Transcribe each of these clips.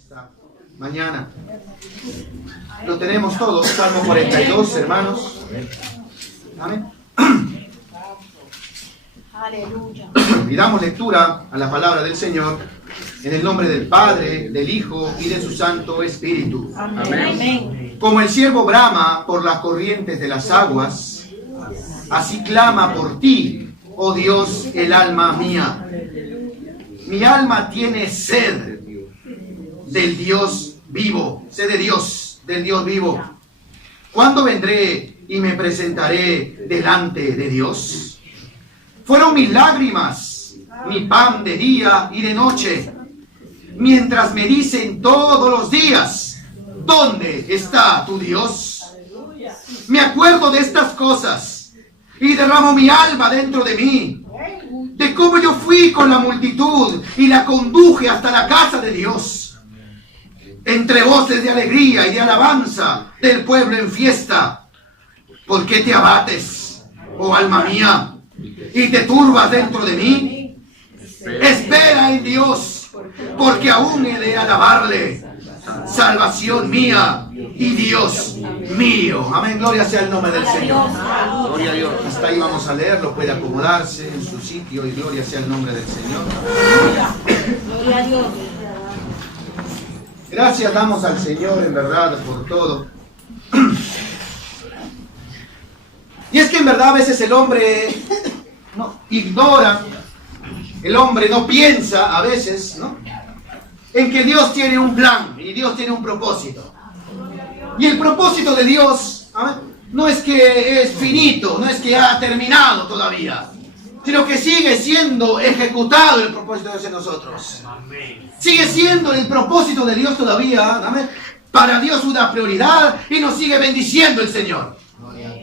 esta mañana. Lo tenemos todos, Salmo 42, hermanos. Amén. Aleluya. Y damos lectura a la palabra del Señor en el nombre del Padre, del Hijo y de su Santo Espíritu. Amén. Como el ciervo brama por las corrientes de las aguas, así clama por ti, oh Dios, el alma mía. Mi alma tiene sed del Dios vivo, sed de Dios, del Dios vivo. ¿Cuándo vendré y me presentaré delante de Dios? Fueron mis lágrimas, mi pan de día y de noche, mientras me dicen todos los días, ¿dónde está tu Dios? Me acuerdo de estas cosas y derramo mi alma dentro de mí, de cómo yo fui con la multitud y la conduje hasta la casa de Dios, entre voces de alegría y de alabanza del pueblo en fiesta. ¿Por qué te abates, oh alma mía, y te turbas dentro de mí? Espera en Dios, porque aún he de alabarle, salvación mía y Dios mío. Amén, gloria sea el nombre del Señor. Gloria a Dios. Hasta ahí vamos a leerlo, puede acomodarse en su sitio y gloria sea el nombre del Señor. Gloria a Dios. Gracias damos al Señor en verdad por todo. Y es que en verdad a veces el hombre no ignora, el hombre no piensa a veces, ¿no?, en que Dios tiene un plan y Dios tiene un propósito. Y el propósito de Dios, ¿amén?, no es que es finito, no es que ha terminado todavía, sino que sigue siendo ejecutado el propósito de Dios en nosotros. Sigue siendo el propósito de Dios todavía, ¿amén?, para Dios una prioridad, y nos sigue bendiciendo el Señor.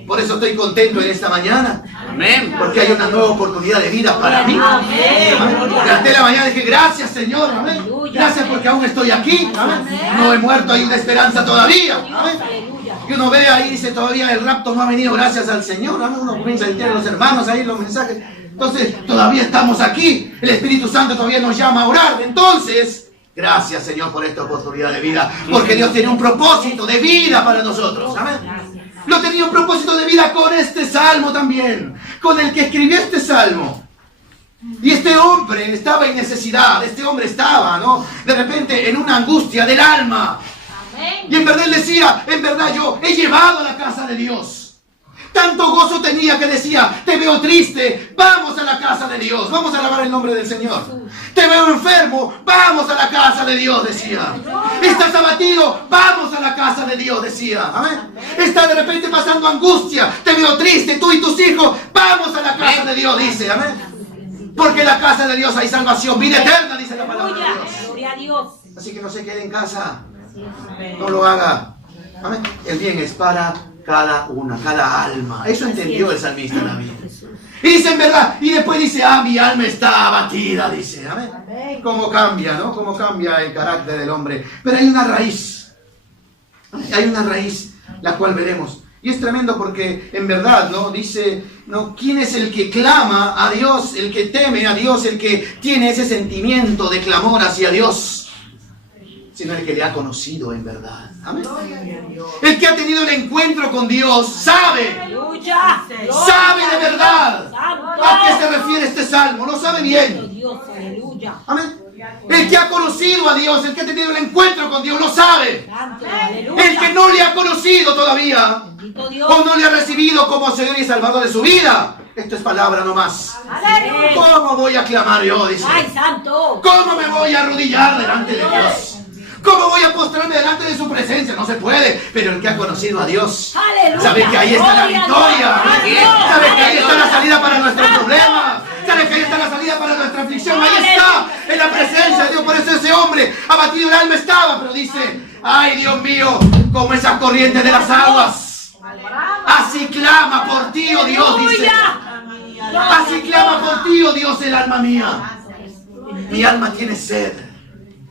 Por eso estoy contento en esta mañana. Amén. Porque hay una nueva oportunidad de vida para mí. Amén. Durante la mañana dije, gracias Señor. Amén. Gracias porque aún estoy aquí. Amén. No he muerto, hay una esperanza todavía. Amén. Y uno ve ahí, dice, todavía el rapto no ha venido, gracias al Señor. Amén. Uno comienza a entender a los hermanos ahí los mensajes. Entonces, todavía estamos aquí. El Espíritu Santo todavía nos llama a orar. Entonces, gracias Señor por esta oportunidad de vida. Porque Dios tiene un propósito de vida para nosotros. Amén. Lo tenía un propósito de vida con este salmo también, con el que escribió este salmo. Y este hombre estaba en necesidad, este hombre estaba, ¿no?, de repente en una angustia del alma. Y en verdad él decía, en verdad yo he llevado a la casa de Dios. Tanto gozo tenía que decía, te veo triste, vamos a la casa de Dios, vamos a alabar el nombre del Señor. Te veo enfermo, vamos a la casa de Dios, decía. Estás abatido, vamos a la casa de Dios, decía. Amén. Estás de repente pasando angustia, te veo triste, tú y tus hijos, vamos a la casa de Dios, dice. Amén. Porque en la casa de Dios hay salvación, vida eterna, dice la palabra de Dios. Gloria a Dios. Así que no se quede en casa, no lo haga. Amén. El bien es para cada una, cada alma. Eso entendió el salmista David. Y dice en verdad, y después dice, mi alma está abatida, dice. Amén. Cómo cambia, ¿no? Cómo cambia el carácter del hombre. Pero hay una raíz. Hay una raíz, la cual veremos. Y es tremendo porque en verdad, ¿no?, dice, ¿no?, ¿quién es el que clama a Dios, el que teme a Dios, el que tiene ese sentimiento de clamor hacia Dios? Sino el que le ha conocido en verdad. Amén. El que ha tenido el encuentro con Dios sabe. Aleluya. Sabe de verdad a qué se refiere este salmo. Lo sabe bien. Amén. El que ha conocido a Dios, el que ha tenido el encuentro con Dios, lo sabe. El que no le ha conocido todavía, o no le ha recibido como Señor y Salvador de su vida, esto es palabra nomás. ¿Cómo voy a clamar yo?, dice. ¿Cómo me voy a arrodillar delante de Dios? ¿Cómo voy a postrarme delante de su presencia? No se puede. Pero el que ha conocido a Dios, sabe que ahí está la victoria. Sabe que ahí está la salida para nuestros problemas. Sabe que ahí está la salida para nuestra aflicción. Ahí está, en la presencia de Dios. Por eso ese hombre abatido el alma estaba. Pero dice, ay Dios mío, como esas corrientes de las aguas. Así clama por ti, oh Dios, dice. Así clama por ti, oh Dios, el alma mía. Mi alma tiene sed.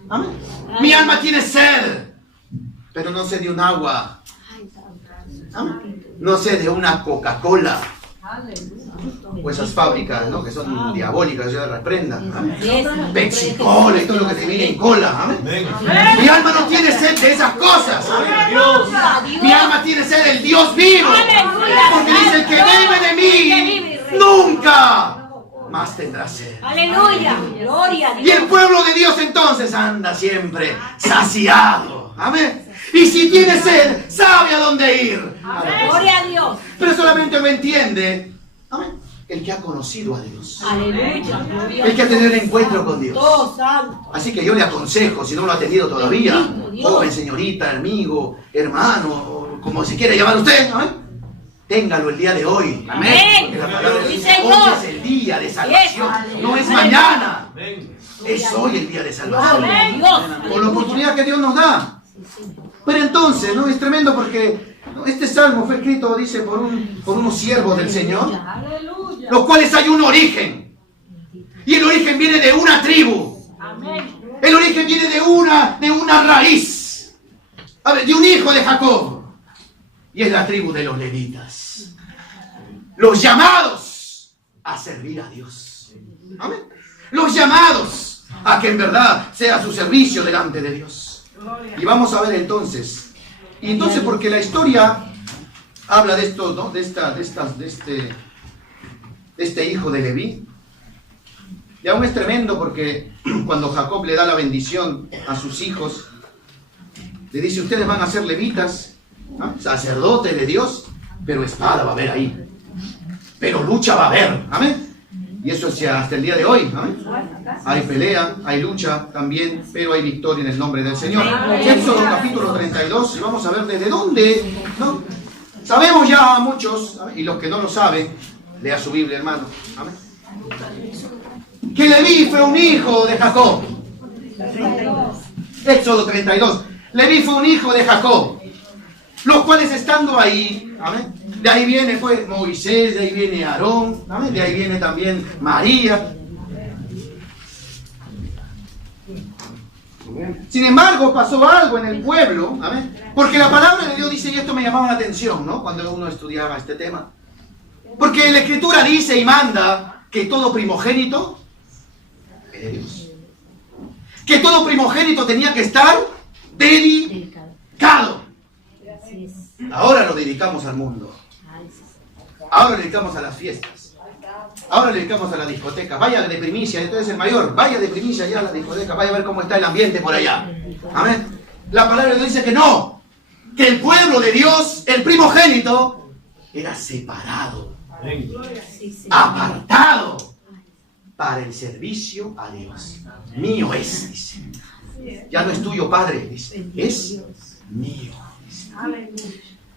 Amén. Mi alma tiene sed, pero no sed de un agua. No sed de una Coca-Cola. O esas fábricas, ¿no? Que son diabólicas, yo las reprenda. Pepsi Cola y todo lo que te viene en cola. ¿Amén? Mi alma no tiene sed de esas cosas. ¿Amén? Mi alma tiene sed del Dios vivo. Porque dice, el que bebe de mí, nunca más tendrá sed. Aleluya. Gloria a Dios. Y el pueblo de Dios entonces anda siempre saciado. Amén. Y si tiene sed, sabe a dónde ir. Gloria a Dios. Pero solamente lo entiende, amén, el que ha conocido a Dios. Aleluya. El que ha tenido un encuentro con Dios. Dios santo. Así que yo le aconsejo, si no lo ha tenido todavía, joven, señorita, amigo, hermano, o como se quiera llamar usted, amén, téngalo el día de hoy. Amén. Porque la palabra de Sí, Dios, Señor. hoy es el día de salvación. No es mañana. Es hoy el día de salvación. Amén. Dios. Por la oportunidad que Dios nos da. Pero entonces, ¿no? Es tremendo porque este salmo fue escrito, dice, por unos siervos del Señor, los cuales hay un origen. Y el origen viene de una tribu. El origen viene de una raíz. A ver, de un hijo de Jacob. Y es la tribu de los levitas. Los llamados a servir a Dios. Amén. Los llamados a que en verdad sea su servicio delante de Dios. Y vamos a ver entonces. Y entonces, porque la historia habla de esto, ¿no? De este hijo de Leví. Y aún es tremendo porque cuando Jacob le da la bendición a sus hijos, le dice, ustedes van a ser levitas, ¿no? Sacerdotes de Dios, pero espada va a haber ahí. Pero lucha va a haber. Amén. Y eso es hasta el día de hoy. ¿Amén? Hay pelea, hay lucha también, pero hay victoria en el nombre del Señor. Éxodo capítulo 32, y vamos a ver desde dónde, ¿no? Sabemos ya muchos, ¿amén? Y los que no lo saben, lea su Biblia, hermano. ¿Amén? Que Leví fue un hijo de Jacob. Éxodo 32. Leví fue un hijo de Jacob, los cuales estando ahí, ¿amén? De ahí viene pues Moisés, de ahí viene Aarón, ¿amén? De ahí viene también María. Sin embargo, pasó algo en el pueblo, ¿amén? Porque la palabra de Dios dice, y esto me llamaba la atención, ¿no? Cuando uno estudiaba este tema. Porque la Escritura dice y manda que todo primogénito es de Dios. Que todo primogénito tenía que estar dedicado. Ahora lo dedicamos al mundo. Ahora le dedicamos a las fiestas. Ahora le dedicamos a la discoteca. Vaya de primicia, entonces el mayor, vaya de primicia ya a la discoteca, vaya a ver cómo está el ambiente por allá. Amén. La palabra de Dios dice que no, que el pueblo de Dios, el primogénito, era separado, apartado para el servicio a Dios. Mío es, dice. Ya no es tuyo, Padre, dice. Es mío.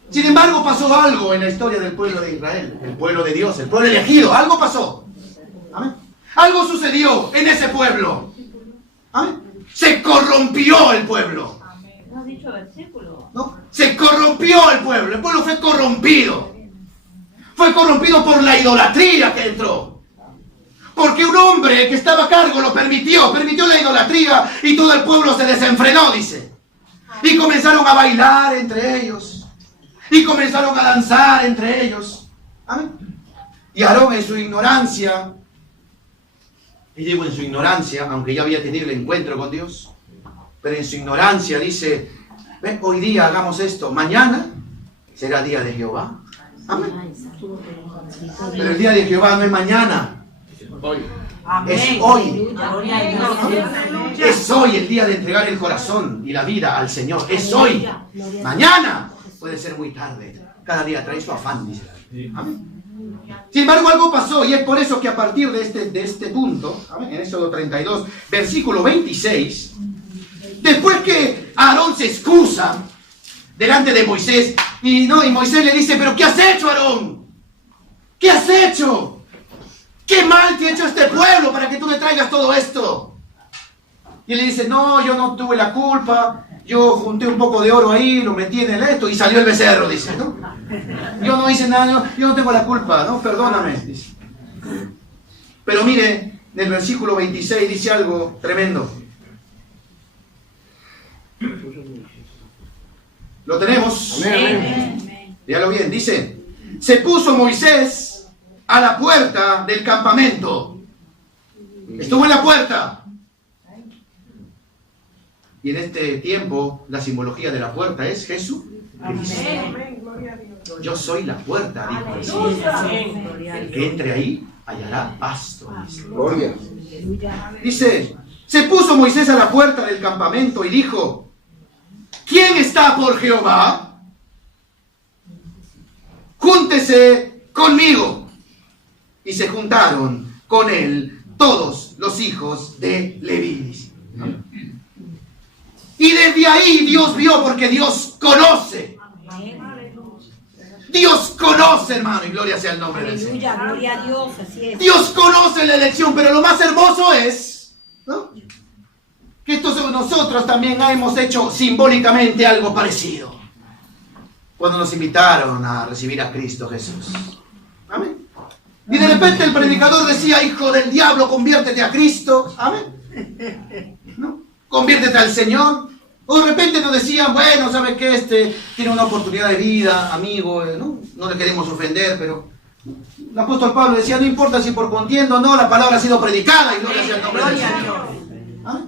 Sin embargo, pasó algo en la historia del pueblo de Israel, el pueblo de Dios, el pueblo elegido. Algo pasó. ¿Amén? Algo sucedió en ese pueblo. ¿Amén? Se corrompió el pueblo. ¿No has dicho versículo? ¿No? Se corrompió el pueblo fue corrompido. Fue corrompido por la idolatría que entró. Porque un hombre que estaba a cargo lo permitió la idolatría y todo el pueblo se desenfrenó, dice. Y comenzaron a bailar entre ellos. Y comenzaron a danzar entre ellos. ¿Amén? Y Aarón en su ignorancia, y digo en su ignorancia, aunque ya había tenido el encuentro con Dios, pero en su ignorancia dice, ven, hoy día hagamos esto, mañana será día de Jehová. Amén. Pero el día de Jehová no es mañana, es hoy. Es hoy el día de entregar el corazón y la vida al Señor. Es hoy. Mañana puede ser muy tarde. Cada día trae su afán, dice. Amén. Sin embargo, algo pasó, y es por eso que a partir de este punto, ¿amén? En Éxodo 32, versículo 26, después que Aarón se excusa delante de Moisés, y Moisés le dice, pero ¿qué has hecho, Aarón? ¿Qué has hecho? ¿Qué mal te ha hecho este pueblo para que tú le traigas todo esto? Y él le dice, no, yo no tuve la culpa, yo junté un poco de oro ahí, lo metí en el esto y salió el becerro, dice, ¿no? Yo no hice nada, yo no tengo la culpa, ¿no? Perdóname, dice. Pero mire, en el versículo 26 dice algo tremendo. ¿Lo tenemos? Amén. Léalo bien, dice, se puso Moisés a la puerta del campamento. Estuvo en la puerta. Y en este tiempo, la simbología de la puerta es Jesús. Yo soy la puerta, dijo Jesús. El que entre ahí hallará pasto. Gloria. Dice, se puso Moisés a la puerta del campamento y dijo, ¿quién está por Jehová? Júntese conmigo. Y se juntaron con él todos los hijos de Leví. Y desde ahí Dios vio, porque Dios conoce. Dios conoce, hermano, y gloria sea el nombre del Señor. Aleluya, gloria a Dios, así es. Dios conoce la elección, pero lo más hermoso es, ¿no?, que nosotros también hemos hecho simbólicamente algo parecido. Cuando nos invitaron a recibir a Cristo Jesús. Amén. Y de repente el predicador decía, hijo del diablo, conviértete a Cristo. Amén. ¿No? Conviértete al Señor. O de repente nos decían, bueno, ¿sabe qué? Tiene una oportunidad de vida, amigo, ¿no? No le queremos ofender, pero el apóstol Pablo decía, no importa si por contienda o no, la palabra ha sido predicada y gloria sea el nombre del Señor. ¿Ah?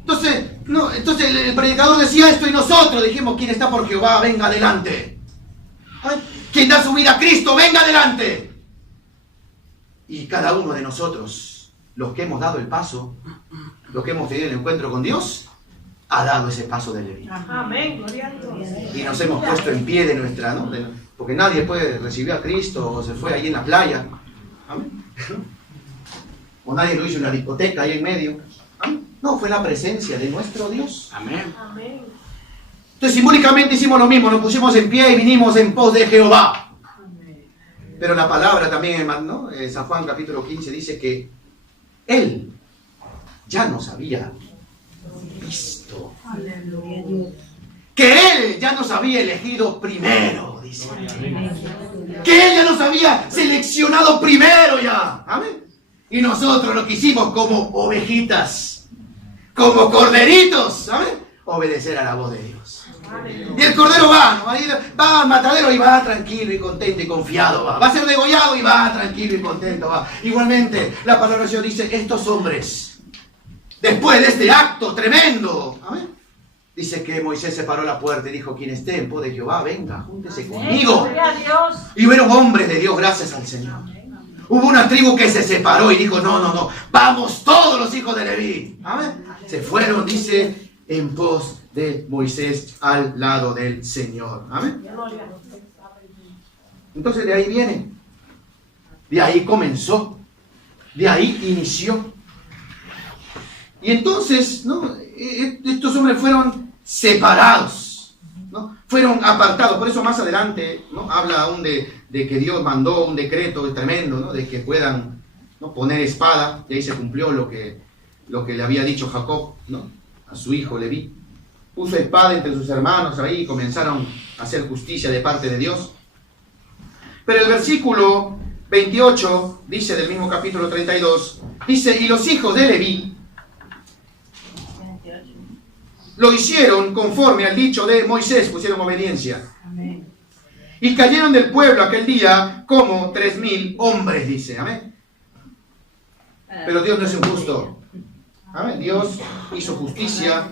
Entonces el predicador decía esto y nosotros dijimos, quien está por Jehová, venga adelante. ¿Ah? Quien da su vida a Cristo, venga adelante. Y cada uno de nosotros, los que hemos dado el paso, los que hemos tenido el encuentro con Dios, ha dado ese paso de Leví. Amén, gloria a Dios. Y nos hemos puesto en pie de nuestra, ¿no? Porque nadie puede recibir a Cristo o se fue ahí en la playa. Amén. O nadie lo hizo en la discoteca ahí en medio. Amén. No, fue la presencia de nuestro Dios. Amén. Amén. Entonces simbólicamente hicimos lo mismo, nos pusimos en pie y vinimos en pos de Jehová. Pero la palabra también, ¿no? San Juan capítulo 15 dice que Él ya nos había visto. Que Él ya nos había elegido primero, dice. Que Él ya nos había seleccionado primero ya. Amén. Y nosotros lo que hicimos como ovejitas, como corderitos, ¿amén?, obedecer a la voz de Dios. Y el cordero va, ¿no? Ahí va al matadero y va tranquilo y contento y confiado. Va a ser degollado y va tranquilo y contento. Va. Igualmente, la palabra de Dios dice, estos hombres, después de este acto tremendo, ¿amén?, dice que Moisés se paró a la puerta y dijo, quien esté en pos de Jehová, venga, júntese conmigo. Gloria a Dios. Y fueron hombres de Dios, gracias al Señor. Hubo una tribu que se separó y dijo, no, vamos todos los hijos de Leví. ¿Amén? Se fueron, dice, en pos de Moisés al lado del Señor. Amén. Entonces de ahí viene. De ahí comenzó. De ahí inició. Y entonces, ¿no?, estos hombres fueron separados, ¿no?, fueron apartados. Por eso más adelante, ¿no?, habla aún de que Dios mandó un decreto tremendo, ¿no?, de que puedan, ¿no?, poner espada. Y ahí se cumplió lo que le había dicho Jacob, ¿no?, a su hijo Leví. Puso espada entre sus hermanos ahí y comenzaron a hacer justicia de parte de Dios. Pero el versículo 28 dice, del mismo capítulo 32, dice, y los hijos de Leví lo hicieron conforme al dicho de Moisés, pusieron obediencia. Amén. Y cayeron del pueblo aquel día como 3,000 hombres, dice. Amén. Pero Dios no es injusto. Amén. Dios hizo justicia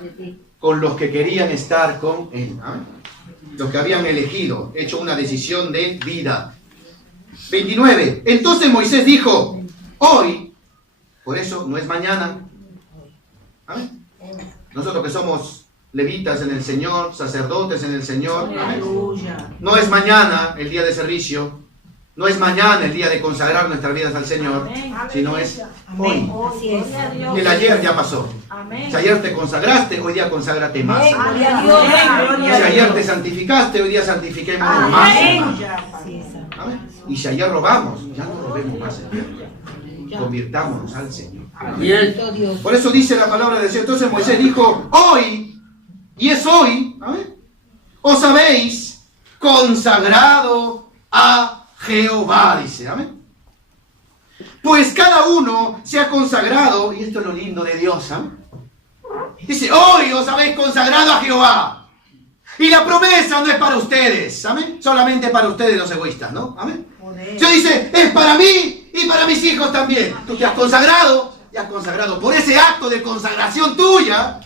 con los que querían estar con Él. Amén. Los que habían elegido, hecho una decisión de vida. 29. Entonces Moisés dijo, hoy, por eso no es mañana. Amén. Nosotros que somos levitas en el Señor, sacerdotes en el Señor, amén, no es mañana el día de servicio, no es mañana el día de consagrar nuestras vidas al Señor, sino es hoy. Así es. El ayer ya pasó. Amén. Si ayer te consagraste, hoy día conságrate más. Gloria a Dios. Si ayer te santificaste, hoy día santifiquémonos más. Así es. Amén. Y si ayer robamos, ya no robemos más. Convirtámonos al Señor. Dios. Por eso dice la palabra de Dios. Entonces Moisés dijo, hoy, y es hoy, ¿amén?, os habéis consagrado a Jehová, dice, amén. Pues cada uno se ha consagrado, y esto es lo lindo de Dios, ¿amén? Dice, hoy os habéis consagrado a Jehová. Y la promesa no es para ustedes, amén. Solamente para ustedes los egoístas, ¿no? Amén. Dios dice, es para mí y para mis hijos también. Tú te has consagrado, y has consagrado por ese acto de consagración tuya,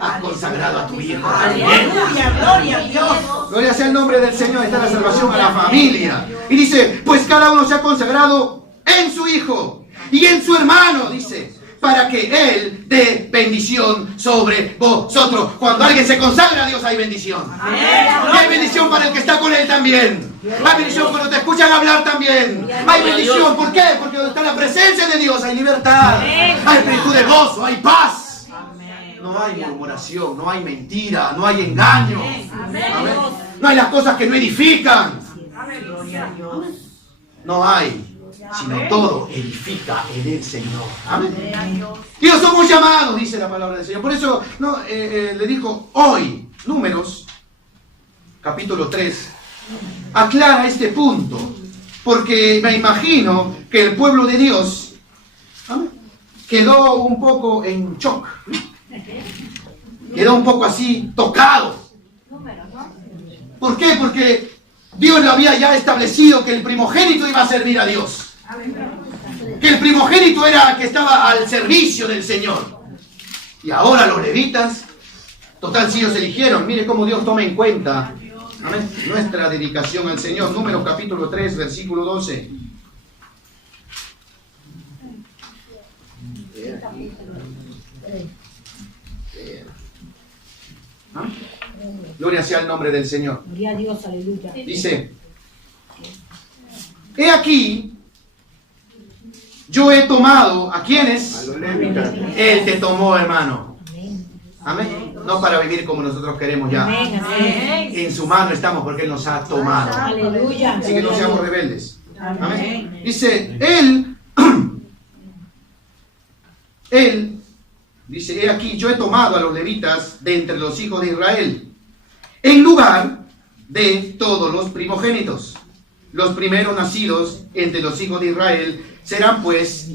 has consagrado a tu hijo también. Gloria a Dios. Gloria sea el nombre del Señor, está la salvación a la familia. Y dice, pues cada uno se ha consagrado en su hijo y en su hermano, dice, para que Él dé bendición sobre vosotros. Cuando alguien se consagra a Dios hay bendición. Y hay bendición para el que está con Él también. Hay bendición cuando te escuchan hablar también. Hay bendición, ¿por qué? Porque donde está la presencia de Dios hay libertad. Hay plenitud de gozo, hay paz. No hay murmuración, no hay mentira, no hay engaño. Amén. No hay las cosas que no edifican. No hay, sino todo edifica en el Señor. Amén. Dios, somos llamados, dice la palabra del Señor. Por eso le dijo hoy, Números, capítulo 3, aclara este punto. Porque me imagino que el pueblo de Dios, ¿amén?, quedó un poco en shock. Quedó un poco así tocado. ¿Por qué? Porque Dios lo había ya establecido que el primogénito iba a servir a Dios. Que el primogénito era que estaba al servicio del Señor. Y ahora los levitas, total, si ellos eligieron, mire cómo Dios toma en cuenta, amén, nuestra dedicación al Señor. Números capítulo 3, versículo 12. ¿Ah? Gloria sea el nombre del Señor. Gloria a Dios, aleluya. Dice, he aquí, yo he tomado, ¿a quiénes? A los levitas. Él te tomó, hermano. Amén. Amén. No para vivir como nosotros queremos ya. Amén, amén. En su mano estamos porque Él nos ha tomado. Aleluya. Así que no seamos rebeldes. Amén. Amén. Dice, Él, dice, he aquí, yo he tomado a los levitas de entre los hijos de Israel, en lugar de todos los primogénitos. Los primeros nacidos entre los hijos de Israel serán pues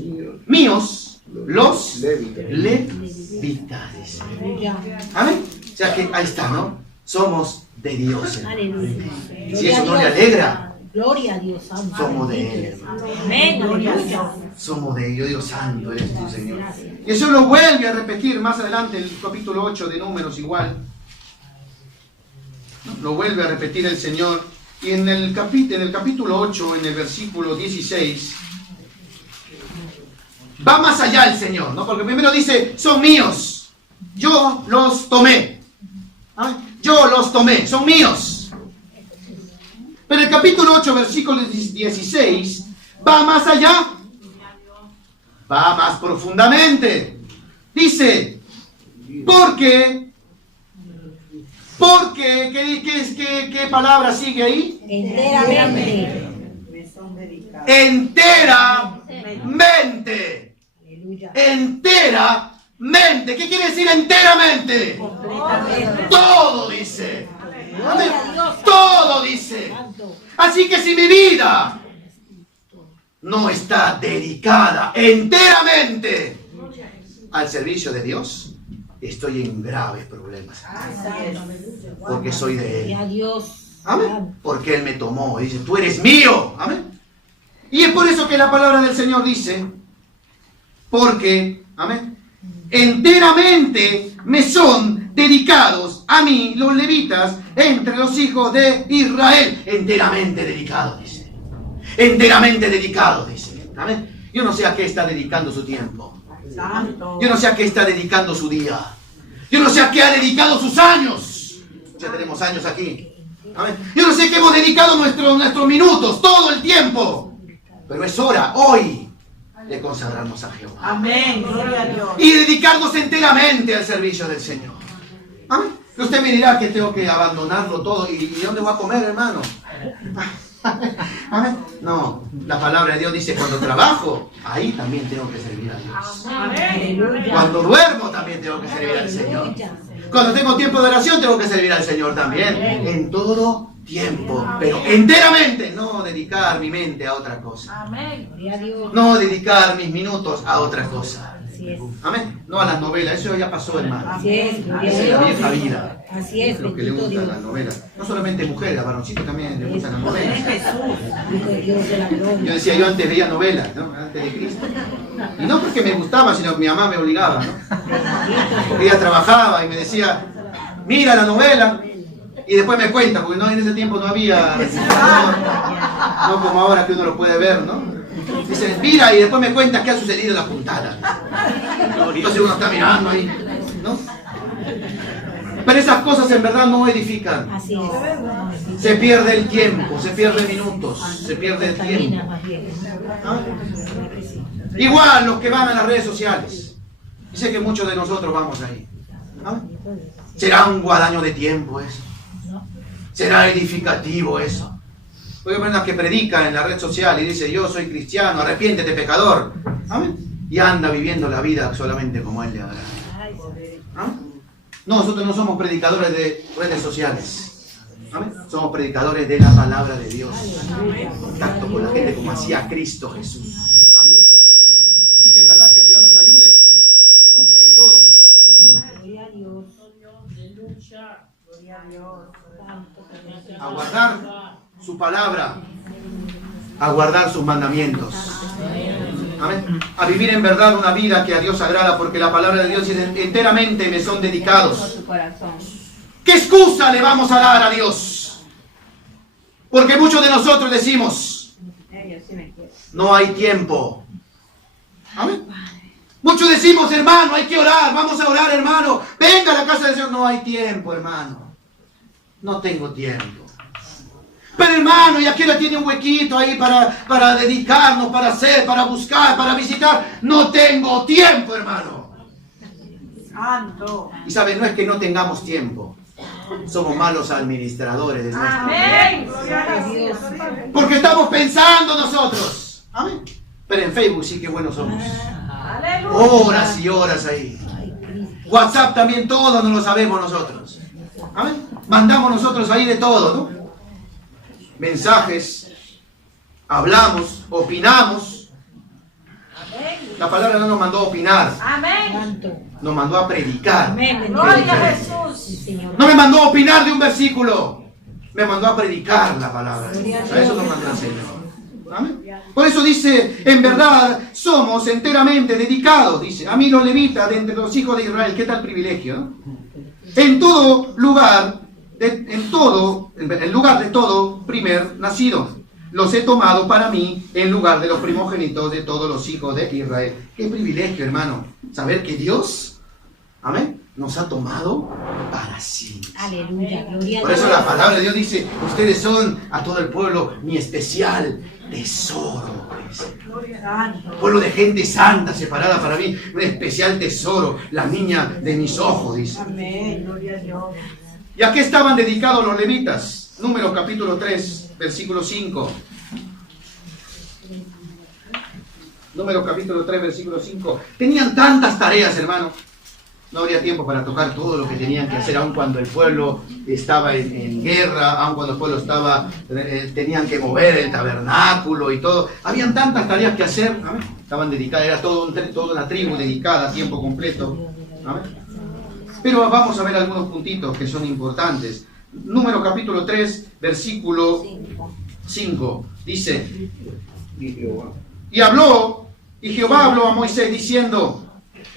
míos, los levitas. Aleluya. Amén. O sea que ahí está, ¿no? Somos de Dios, hermano. Aleluya. Si eso no le alegra, Gloria a Dios, santo. somos de Él, hermano. Amén, aleluya. Somos de ellos, Dios santo eres tu Señor. Y eso lo vuelve a repetir más adelante, el capítulo 8 de Números igual. Lo vuelve a repetir el Señor. Y en el capítulo 8, en el versículo 16, va más allá el Señor, ¿no? Porque primero dice, son míos. Yo los tomé. ¿Ah? Yo los tomé, son míos. Pero el capítulo 8, versículo 16, va más allá. Va más profundamente. Dice, porque, ¿qué palabra sigue ahí? Enteramente. Enteramente. Aleluya. Enteramente. ¿Qué quiere decir enteramente? Todo dice. Amén. Todo dice. Santo. Así que si mi vida no está dedicada enteramente al servicio de Dios, estoy en graves problemas. Porque soy de Él. Gloria a Dios. Amén. Porque Él me tomó. Dice, tú eres mío. Amén. Y es por eso que la palabra del Señor dice, porque, amén, enteramente me son dedicados a mí los levitas entre los hijos de Israel. Enteramente dedicados, dice. Enteramente dedicados, dice. Amén. Yo no sé a qué está dedicando su tiempo. Yo no sé a qué está dedicando su día. Yo no sé a qué ha dedicado sus años. Ya tenemos años aquí. Amén. Yo no sé qué hemos dedicado nuestros minutos, todo el tiempo. Pero es hora, hoy, de consagrarnos a Jehová. Amén, gloria a Dios. Y dedicarnos enteramente al servicio del Señor. Amén. Usted me dirá que tengo que abandonarlo todo. ¿Y dónde voy a comer, hermano? Amén. No, la palabra de Dios dice, cuando trabajo, ahí también tengo que servir a Dios. Aleluya. Cuando duermo, también tengo que servir al Señor. Cuando tengo tiempo de oración, tengo que servir al Señor también. En todo tiempo, pero enteramente. No dedicar mi mente a otra cosa. Amén. Gloria a Dios. No dedicar mis minutos a otra cosa. Así es. Amén. No a las novelas, eso ya pasó, hermano. Así es. Gloria a Esa es la vieja Dios. vida. Así es. Es lo que le Bendito gustan Dios. las novelas. No solamente mujeres, a varoncitos también le gustan las novelas. Hijo de Dios de la Yo gloria. decía, yo antes veía novelas, ¿no? Antes de Cristo. Y no porque me gustaba, sino que mi mamá me obligaba, ¿no? Porque ella trabajaba y me decía, mira la novela. Y después me cuenta, porque no, en ese tiempo no había registrador, no como ahora que uno lo puede ver, ¿no? Dice, mira, y después me cuenta qué ha sucedido en la puntada. Entonces uno está mirando ahí, ¿no? Pero esas cosas en verdad no edifican. Así es. Se pierde el tiempo, se pierden minutos, se pierde el tiempo. Contamina más bien. ¿Ah? Igual los que van a las redes sociales. Y sé que muchos de nosotros vamos ahí. ¿Ah? ¿Será un guadaño de tiempo eso? ¿Será edificativo eso? Hay personas que predican en la red social y dice, yo soy cristiano, arrepiéntete pecador. ¿Amén? Y anda viviendo la vida solamente como él le agrada. ¿Ah? No, nosotros no somos predicadores de redes sociales. ¿Amén? Somos predicadores de la palabra de Dios. Contacto con la gente como hacía Cristo Jesús. ¿Amén? Así que en verdad que el Señor nos ayude, ¿no? En todo. Gloria a Dios. A guardar su palabra, a guardar sus mandamientos. Amén. A vivir en verdad una vida que a Dios agrada, porque la palabra de Dios dice, enteramente me son dedicados. ¿Qué excusa le vamos a dar a Dios? Porque muchos de nosotros decimos, no hay tiempo. Amén. Muchos decimos, hermano, hay que orar, vamos a orar, hermano. Venga a la casa del Señor. No hay tiempo, hermano. No tengo tiempo. Pero hermano, ¿y a qué hora tiene un huequito ahí para dedicarnos, para hacer, para buscar, para visitar? No tengo tiempo, hermano. Santo. Y saben, no es que no tengamos tiempo. Somos malos administradores de nuestro Amén. Dios. porque estamos pensando nosotros. Amén. Pero en Facebook sí que buenos somos. Aleluya. Horas y horas ahí. Ay, Cristo. WhatsApp también todo no lo sabemos nosotros. Amén. Mandamos nosotros ahí de todo, ¿no? Mensajes, hablamos, opinamos. La palabra no nos mandó a opinar, Amén. Santo. nos mandó a predicar. Amén. Gloria a Sí, Jesús. Señor. No me mandó a opinar de un versículo, me mandó a predicar la palabra. A eso nos mandó el Señor. Amén. Por eso dice, en verdad somos enteramente dedicados, dice, a mí los levitas de entre los hijos de Israel. ¿Qué tal privilegio? ¿No? En todo lugar, en lugar de todo primer nacido, los he tomado para mí en lugar de los primogénitos de todos los hijos de Israel. Qué privilegio, hermano, saber que Dios, amén, nos ha tomado para sí. Aleluya. Gloria a Por eso Dios. la palabra de Dios dice, ustedes son a todo el pueblo mi especial tesoro. Dice. Pueblo de gente santa, separada para mí, un especial tesoro, la niña de mis ojos, dice. Amén. Gloria a Dios. ¿Y a qué estaban dedicados los levitas? Números capítulo 3, versículo 5. Números capítulo 3, versículo 5. Tenían tantas tareas, hermano. No habría tiempo para tocar todo lo que tenían que hacer, aun cuando el pueblo estaba en guerra, aun cuando el pueblo estaba, tenían que mover el tabernáculo y todo. Habían tantas tareas que hacer. ¿Amén? Estaban dedicadas, era toda una tribu dedicada a tiempo completo. ¿Amén? Pero vamos a ver algunos puntitos que son importantes. Número capítulo 3, versículo 5. Dice, y Jehová habló a Moisés diciendo,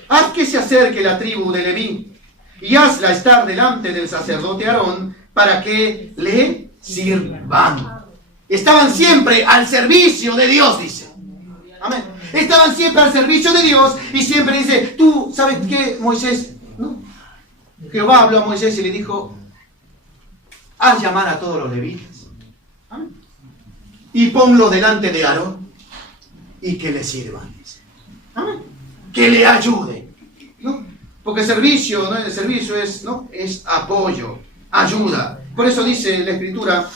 haz que se acerque la tribu de Leví y hazla estar delante del sacerdote Aarón para que le sirvan. Estaban siempre al servicio de Dios, dice. Amén. Estaban siempre al servicio de Dios y siempre dice, tú, ¿sabes qué, Moisés? ¿No? Jehová habló a Moisés y le dijo, haz llamar a todos los levitas. Amén. Y ponlo delante de Aarón y que le sirvan, dice. Amén. Que le ayude, ¿no? Porque servicio, ¿no? El servicio es, ¿no? Es apoyo, ayuda. Por eso dice la Escritura,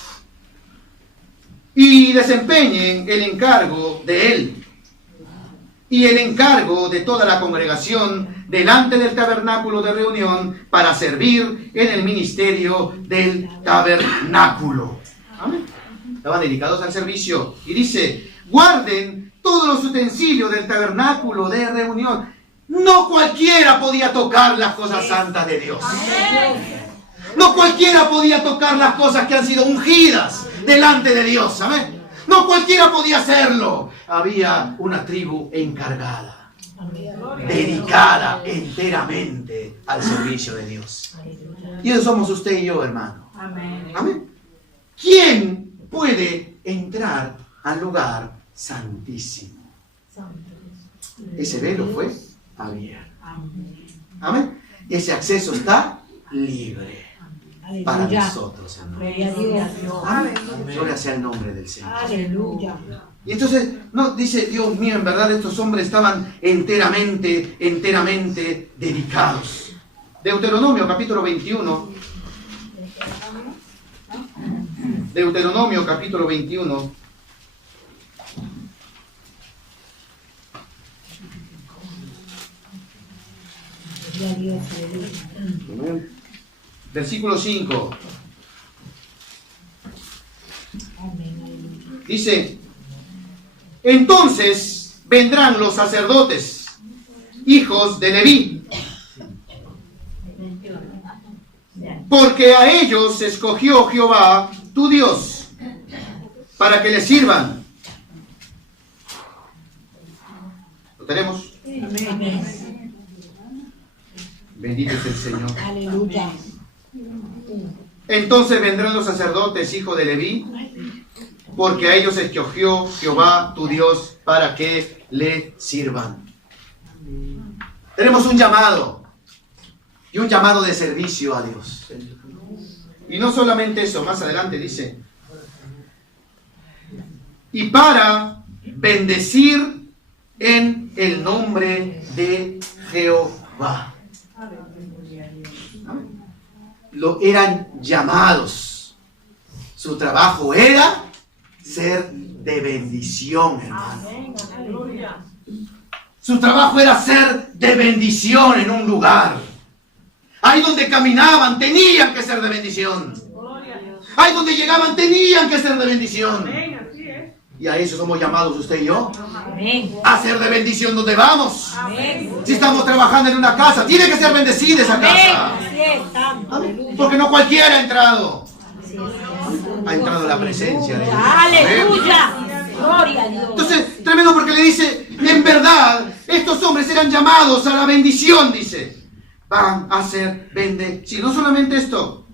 y desempeñen el encargo de él y el encargo de toda la congregación delante del tabernáculo de reunión para servir en el ministerio del tabernáculo. Amén. Estaban dedicados al servicio. Y dice, guarden todos los utensilios del tabernáculo de reunión. No cualquiera podía tocar las cosas santas de Dios. No cualquiera podía tocar las cosas que han sido ungidas delante de Dios. Amén. No cualquiera podía hacerlo. Había una tribu encargada, dedicada enteramente al servicio de Dios. Y eso somos usted y yo, hermano. Amén. ¿Quién puede entrar al lugar santísimo? Ese velo fue abierto. Amén. Ese acceso está libre para nosotros, hermano. Gloria a Dios. Amén. Gloria sea el nombre del Señor. Aleluya. Y entonces, no, dice, Dios mío, en verdad estos hombres estaban enteramente dedicados. Deuteronomio capítulo 21. Deuteronomio capítulo 21. Gloria a Dios. Aleluya. Versículo 5. Amén. Aleluya. Dice, entonces vendrán los sacerdotes, hijos de Leví, porque a ellos escogió Jehová, tu Dios, para que le sirvan. ¿Lo tenemos? Amén. Bendito es el Señor. Aleluya. Entonces vendrán los sacerdotes, hijos de Leví, porque a ellos escogió Jehová, tu Dios, para que le sirvan. Tenemos un llamado, y un llamado de servicio a Dios. Y no solamente eso, más adelante dice, y para bendecir en el nombre de Jehová. Eran llamados. Su trabajo era ser de bendición, hermano. Su trabajo era ser de bendición en un lugar. Ahí donde caminaban tenían que ser de bendición. Ahí donde llegaban tenían que ser de bendición. Y a eso somos llamados usted y yo. A ser de bendición donde vamos. Si estamos trabajando en una casa, tiene que ser bendecida esa casa. Porque no cualquiera ha entrado. Ha entrado la presencia de Dios. Aleluya. Gloria a Dios. Entonces, tremendo, porque le dice, en verdad, estos hombres eran llamados a la bendición, dice. Van a ser bendecidos. No solamente esto,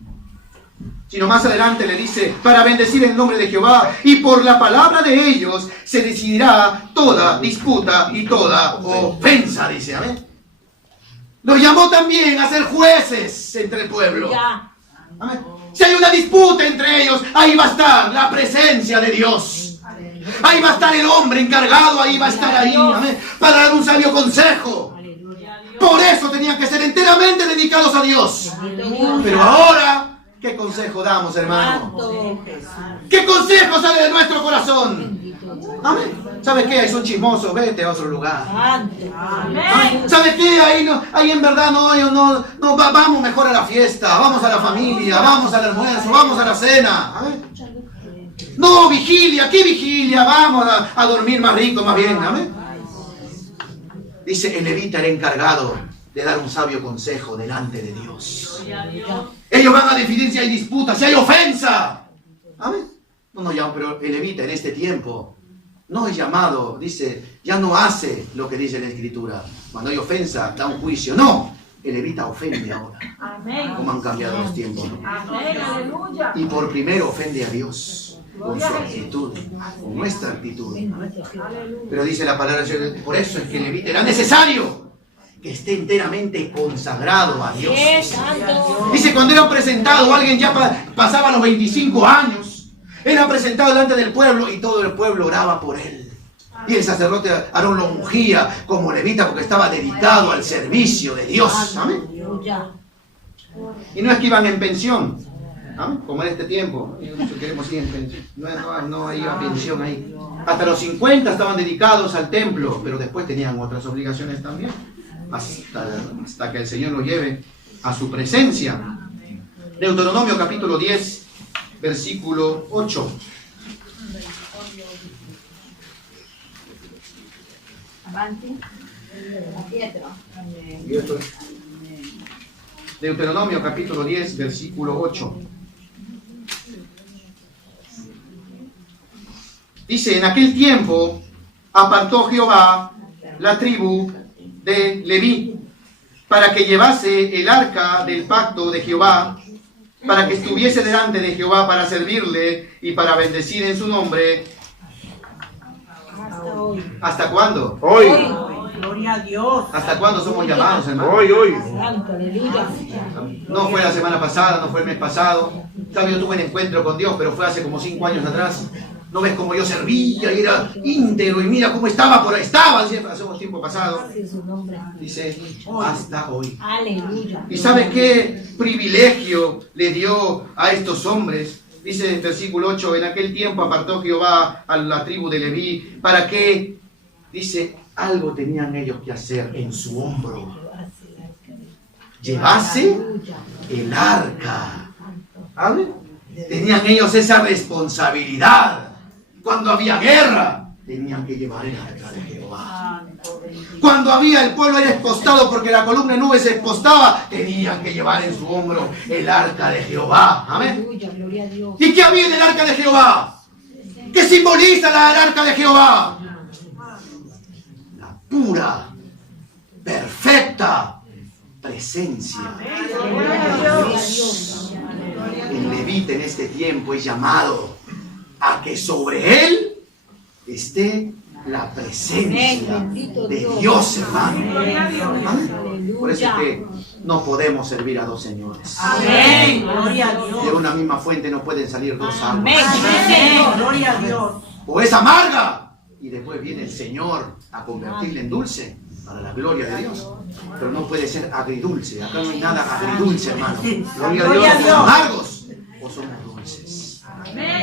sino más adelante le dice, para bendecir el nombre de Jehová, y por la palabra de ellos se decidirá toda disputa y toda ofensa, dice. Amén. Los llamó también a ser jueces entre el pueblo. Amén. Si hay una disputa entre ellos, ahí va a estar la presencia de Dios. Ahí va a estar el hombre encargado, ahí va a estar ahí, amén, para dar un sabio consejo. Por eso tenían que ser enteramente dedicados a Dios. Pero ahora, ¿qué consejo damos, hermano? ¿Qué consejo sale de nuestro corazón? Amén. ¿Sabes qué? Ahí son chismosos, vete a otro lugar. Amén. ¿Sabes qué? Ahí en verdad no, vamos mejor a la fiesta, vamos a la familia, vamos al almuerzo, vamos a la cena. Amén. No, vigilia, ¿qué vigilia? Vamos a dormir más rico, más bien. Amén. Dice, el levita era encargado de dar un sabio consejo delante de Dios. Ellos van a definir si hay disputa, si hay ofensa. Amén. No, ya, pero el levita en este tiempo no es llamado, dice, ya no hace lo que dice la Escritura. Cuando hay ofensa, da un juicio. No, el levita ofende ahora. ¿Cómo han cambiado los tiempos? Y por primero ofende a Dios. Con su actitud, con nuestra actitud. Pero dice la palabra, por eso es que el levita era necesario que esté enteramente consagrado a Dios. Dice, cuando era presentado, alguien ya pasaba los 25 años, era presentado delante del pueblo y todo el pueblo oraba por él. Y el sacerdote Aarón lo ungía como levita porque estaba dedicado al servicio de Dios. Amén. Y no es que iban en pensión. ¿Ah? Como en este tiempo, queremos ir en pensión. No iba pensión ahí. Hasta los 50 estaban dedicados al templo, pero después tenían otras obligaciones también, hasta que el Señor los lleve a su presencia. Deuteronomio capítulo 10, versículo 8. Y esto es Deuteronomio capítulo 10, versículo 8. Dice, en aquel tiempo apartó Jehová la tribu de Leví para que llevase el arca del pacto de Jehová, para que estuviese delante de Jehová para servirle y para bendecir en su nombre. Hasta hoy. ¿Hasta cuándo? Hoy. Gloria a Dios. ¿Hasta cuándo somos llamados, hermano? Hoy. Santo, aleluya. No fue la semana pasada, no fue el mes pasado. Sabe, yo tuve un encuentro con Dios, pero fue hace como 5 años atrás. ¿No ves cómo yo servía y era íntegro? Y mira cómo estaba por ahí. Estaba hace un tiempo pasado. Así su nombre. Dice, hasta hoy. Aleluya. ¿Y sabe qué privilegio le dio a estos hombres? Dice en versículo 8, en aquel tiempo apartó Jehová a la tribu de Leví, para que, dice, algo tenían ellos que hacer en su hombro. Llevase el arca. ¿Sabe? Tenían ellos esa responsabilidad. Cuando había guerra, tenían que llevar el arca de Jehová. Cuando había el pueblo era expostado porque la columna de nube se expostaba, tenían que llevar en su hombro el arca de Jehová. Amén. Aleluya, gloria a Dios. ¿Y qué había en el arca de Jehová? ¿Qué simboliza el arca de Jehová? La pura, perfecta presencia de Dios. El levita en este tiempo es llamado a que sobre él esté la presencia de Dios, hermano. Amén. Por eso es que no podemos servir a dos señores. Amén. Gloria a Dios. De una misma fuente no pueden salir dos Amén. aguas. Amén. Gloria a Dios. O es amarga y después viene el Señor a convertirla en dulce para la gloria de Dios. Pero no puede ser agridulce. Acá no hay nada agridulce, hermano. Gloria a Dios. ¿Amargos o somos dulces?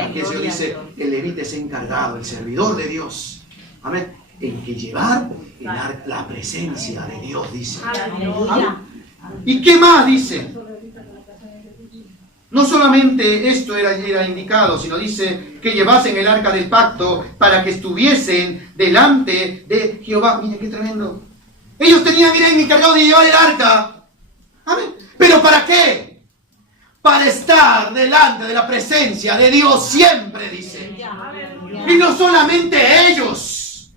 Aquí el Señor dice, el levita es encargado, el servidor de Dios. Amén. En que llevar la presencia de Dios, dice. Aleluya. ¿Y qué más dice? No solamente esto era indicado, sino dice que llevasen el arca del pacto para que estuviesen delante de Jehová. Mira qué tremendo. Ellos tenían que ir encargados de llevar el arca. Amén. ¿Pero para qué? Para estar delante de la presencia de Dios siempre, dice. Y no solamente ellos.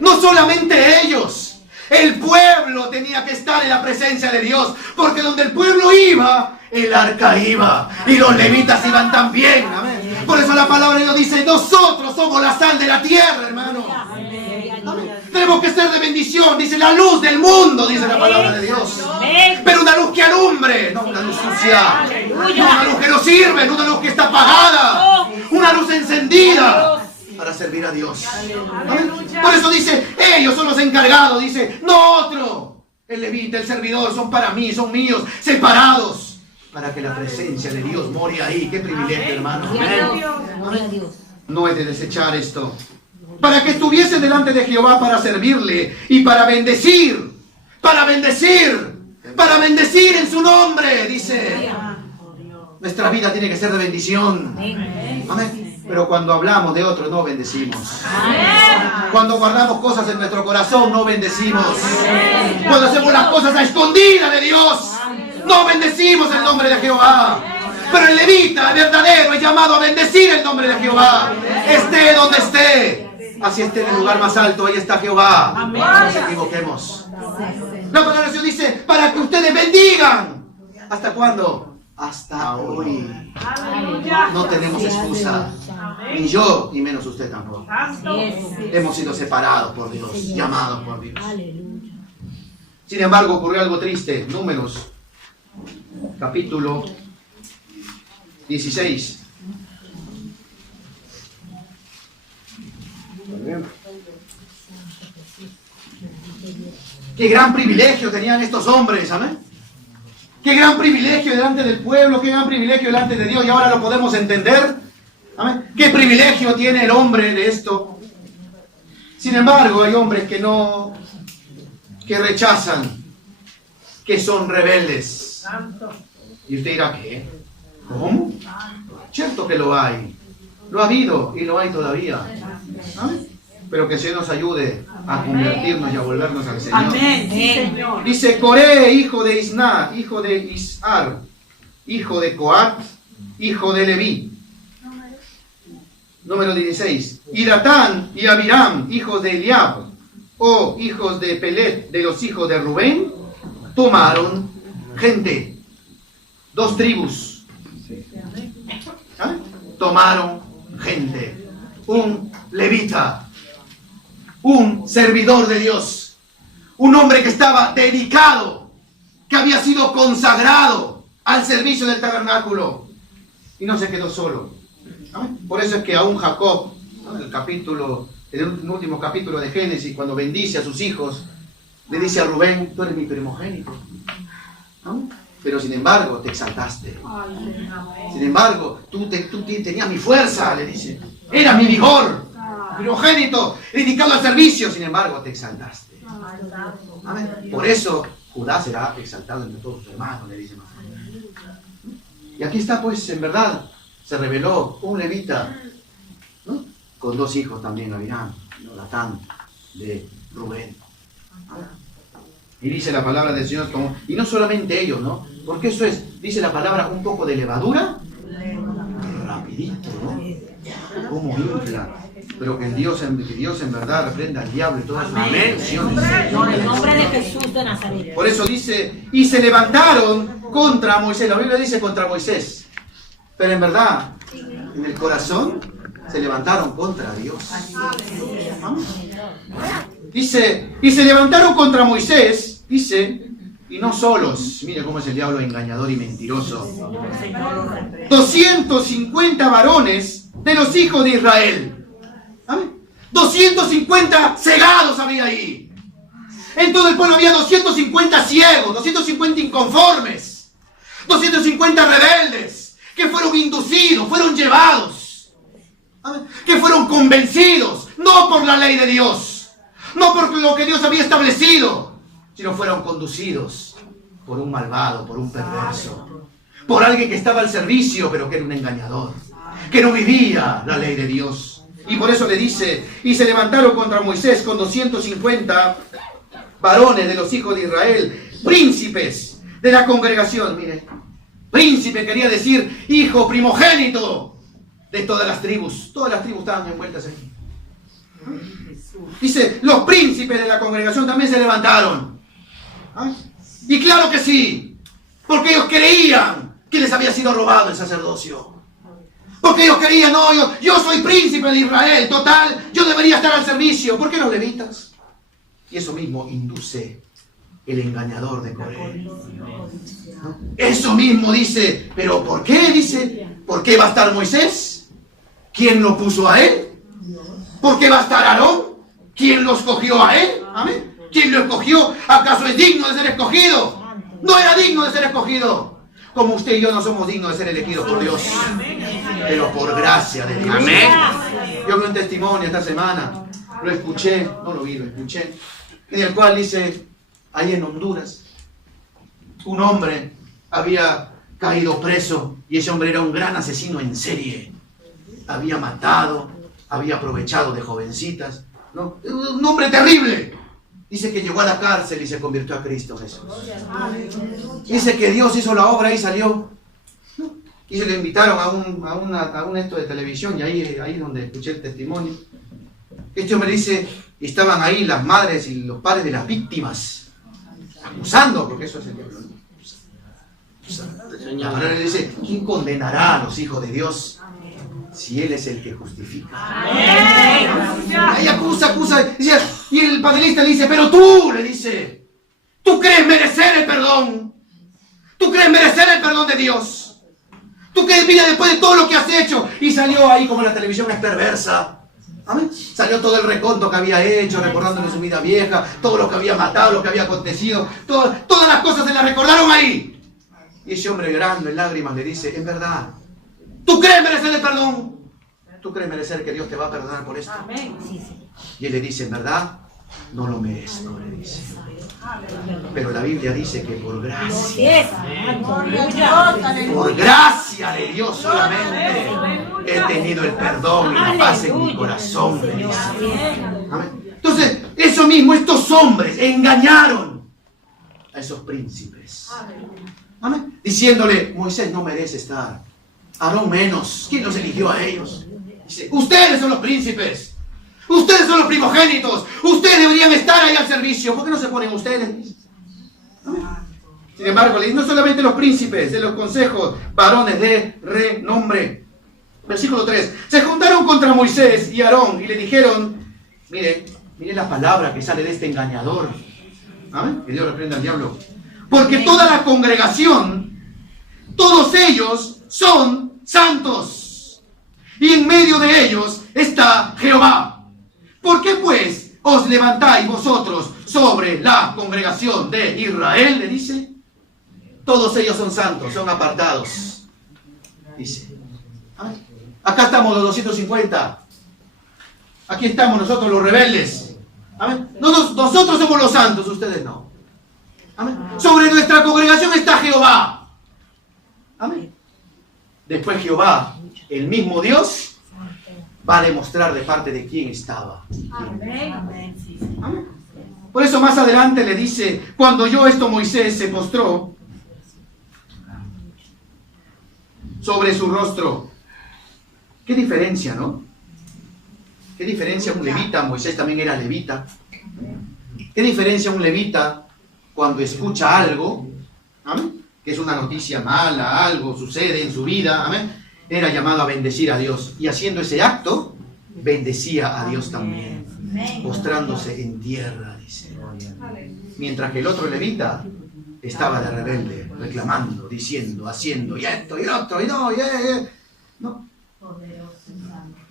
No solamente ellos. El pueblo tenía que estar en la presencia de Dios. Porque donde el pueblo iba, el arca iba. Y los levitas iban también. Amén. Por eso la palabra de Dios dice, nosotros somos la sal de la tierra, hermano. Amén. Tenemos que ser de bendición. Dice, la luz del mundo, dice la palabra de Dios. Pero una luz que alumbre, no una luz sucia. No una luz que no sirve, no una luz que está apagada. Una luz encendida para servir a Dios. Amén. Por eso dice, ellos son los encargados. Dice, no otro. El levita, el servidor, son para mí, son míos, separados. Para que la presencia de Dios more ahí. Qué privilegio, hermano. Gloria a Dios. No es de desechar esto. Para que estuviese delante de Jehová para servirle y para bendecir. Para bendecir. Para bendecir en su nombre, dice. Nuestra vida tiene que ser de bendición. Amén. Pero cuando hablamos de otros no bendecimos. Cuando guardamos cosas en nuestro corazón no bendecimos. Cuando hacemos las cosas a escondida de Dios no bendecimos el nombre de Jehová. Pero el levita, el verdadero, es llamado a bendecir el nombre de Jehová. Esté donde esté. Así esté en el lugar más alto, ahí está Jehová. No nos equivoquemos. La palabra de Dios dice, para que ustedes bendigan. ¿Hasta cuándo? Hasta hoy. No tenemos excusa. Ni yo, ni menos usted tampoco. Hemos sido separados por Dios, llamados por Dios. Sin embargo, ocurrió algo triste. Números, capítulo 16. Qué gran privilegio tenían estos hombres, amén. Qué gran privilegio delante del pueblo, qué gran privilegio delante de Dios, y ahora lo podemos entender. Amén. Qué privilegio tiene el hombre de esto. Sin embargo, hay hombres que rechazan, que son rebeldes. Y usted dirá, ¿qué? ¿Cómo? Cierto que lo hay. Lo ha habido y lo hay todavía. ¿Amén? Pero que el Señor nos ayude a convertirnos y a volvernos al Señor. Amén. Sí, Señor. Dice Coré, hijo de Isna, hijo de Isar, hijo de Coat, hijo de Leví. Número 16. Y Datán y Abiram, hijos de Eliab, o hijos de Pelet, de los hijos de Rubén, tomaron gente. 2 tribus. ¿Ah? Tomaron gente. Un levita. Un servidor de Dios. Un hombre que estaba dedicado, que había sido consagrado al servicio del tabernáculo. Y no se quedó solo. Por eso es que aún Jacob, en el último capítulo de Génesis, cuando bendice a sus hijos, le dice a Rubén: tú eres mi primogénito. ¿No? Pero sin embargo te exaltaste. Sin embargo, tú tenías mi fuerza, le dice. Era mi vigor, primogénito, dedicado al servicio. Sin embargo, te exaltaste. Amén. Por eso Judá será exaltado entre todos sus hermanos, le dice más. Y aquí está, pues, en verdad, se reveló un levita, ¿no? Con 2 hijos también, Abiram, Datán, de Rubén. Y dice la palabra del Señor, y no solamente ellos, ¿no? Porque eso es, dice la palabra, un poco de levadura, rapidito, ¿no? Como infla. Pero que Dios en verdad reprenda al diablo y todas sus intenciones. En el nombre de Jesús de Nazaret. Por eso dice, y se levantaron contra Moisés. La Biblia dice contra Moisés. Pero en verdad, en el corazón, se levantaron contra Dios. Dice, y se levantaron contra Moisés, dice, y no solos. Mire cómo es el diablo engañador y mentiroso. 250 varones de los hijos de Israel. ¿Amén? 250 cegados había ahí. En todo el pueblo había 250 ciegos, 250 inconformes, 250 rebeldes que fueron inducidos, fueron llevados, ¿amén? Que fueron convencidos, no por la ley de Dios, no por lo que Dios había establecido, sino fueron conducidos por un malvado, por un perverso, por alguien que estaba al servicio, pero que era un engañador, que no vivía la ley de Dios. Y por eso le dice, y se levantaron contra Moisés con 250 varones de los hijos de Israel, príncipes de la congregación. Mire, príncipe quería decir hijo primogénito de todas las tribus. Todas las tribus estaban envueltas aquí. Dice, los príncipes de la congregación también se levantaron. ¿Ah? Y claro que sí, porque ellos creían que les había sido robado el sacerdocio. Porque ellos creían, no, yo soy príncipe de Israel, total, yo debería estar al servicio. ¿Por qué los levitas? Y eso mismo induce el engañador de Coré. ¿No? Eso mismo dice, ¿pero por qué? Dice, ¿por qué va a estar Moisés? ¿Quién lo puso a él? ¿Por qué va a estar Aarón? ¿Quién lo escogió a él? ¿Amén? ¿Quién lo escogió? ¿Acaso es digno de ser escogido? No era digno de ser escogido. Como usted y yo no somos dignos de ser elegidos por Dios, pero por gracia de Dios. Amén. Yo vi un testimonio esta semana, lo escuché, no lo vi, lo escuché, en el cual dice, ahí en Honduras, un hombre había caído preso y ese hombre era un gran asesino en serie. Había matado, había aprovechado de jovencitas, ¿no? Un hombre terrible. Dice que llegó a la cárcel y se convirtió a Cristo Jesús. Dice que Dios hizo la obra y salió. Y se le invitaron a un esto de televisión y ahí donde escuché el testimonio. Este hombre dice, y estaban ahí las madres y los padres de las víctimas, acusando, porque eso es el diablo. La palabra le dice, ¿quién condenará a los hijos de Dios si Él es el que justifica? Ahí acusa, dice, y el panelista le dice, pero tú, le dice, ¿tú crees merecer el perdón? ¿Tú crees merecer el perdón de Dios? ¿Tú crees, mira, después de todo lo que has hecho? Y salió ahí, como la televisión es perversa, ¿amén? Salió todo el reconto que había hecho, recordándole su vida vieja, todo lo que había matado, lo que había acontecido, todas las cosas se las recordaron ahí. Y ese hombre llorando en lágrimas le dice, en verdad, ¿tú crees merecer el perdón? ¿Tú crees merecer que Dios te va a perdonar por esto? Amén. Y él le dice, en verdad, no lo merezco, le dice. Pero la Biblia dice que por gracia, por gracia de Dios solamente he tenido el perdón y la paz en mi corazón, le dice. Amén. Entonces, eso mismo, estos hombres engañaron a esos príncipes. Amén. Diciéndole, Moisés no merece estar, Aarón menos. ¿Quién los eligió a ellos? Dice, ustedes son los príncipes, ustedes son los primogénitos, ustedes deberían estar ahí al servicio. ¿Por qué no se ponen ustedes? Amén. Sin embargo, no solamente los príncipes, de los consejos, varones de renombre. Versículo 3. Se juntaron contra Moisés y Aarón y le dijeron, mire la palabra que sale de este engañador. Amén. Que Dios reprenda al diablo. Porque toda la congregación, todos ellos son santos. Y en medio de ellos está Jehová. ¿Por qué pues os levantáis vosotros sobre la congregación de Israel? Le dice. Todos ellos son santos, son apartados. Dice. Amén. Acá estamos los 250. Aquí estamos nosotros los rebeldes. Amén. Nosotros somos los santos, ustedes no. Amén. Sobre nuestra congregación está Jehová. Amén. Después Jehová, el mismo Dios, va a demostrar de parte de quién estaba. Amén. Amén. Por eso más adelante le dice, cuando oyó esto Moisés se postró sobre su rostro. ¿Qué diferencia, no? ¿Qué diferencia un levita? Moisés también era levita. ¿Qué diferencia un levita cuando escucha algo, amén, que es una noticia mala, algo sucede en su vida, amén? Era llamado a bendecir a Dios. Y haciendo ese acto, bendecía a Dios también, postrándose en tierra, dice. Mientras que el otro levita estaba de rebelde, reclamando, diciendo, haciendo, y esto, y otro, y no, no.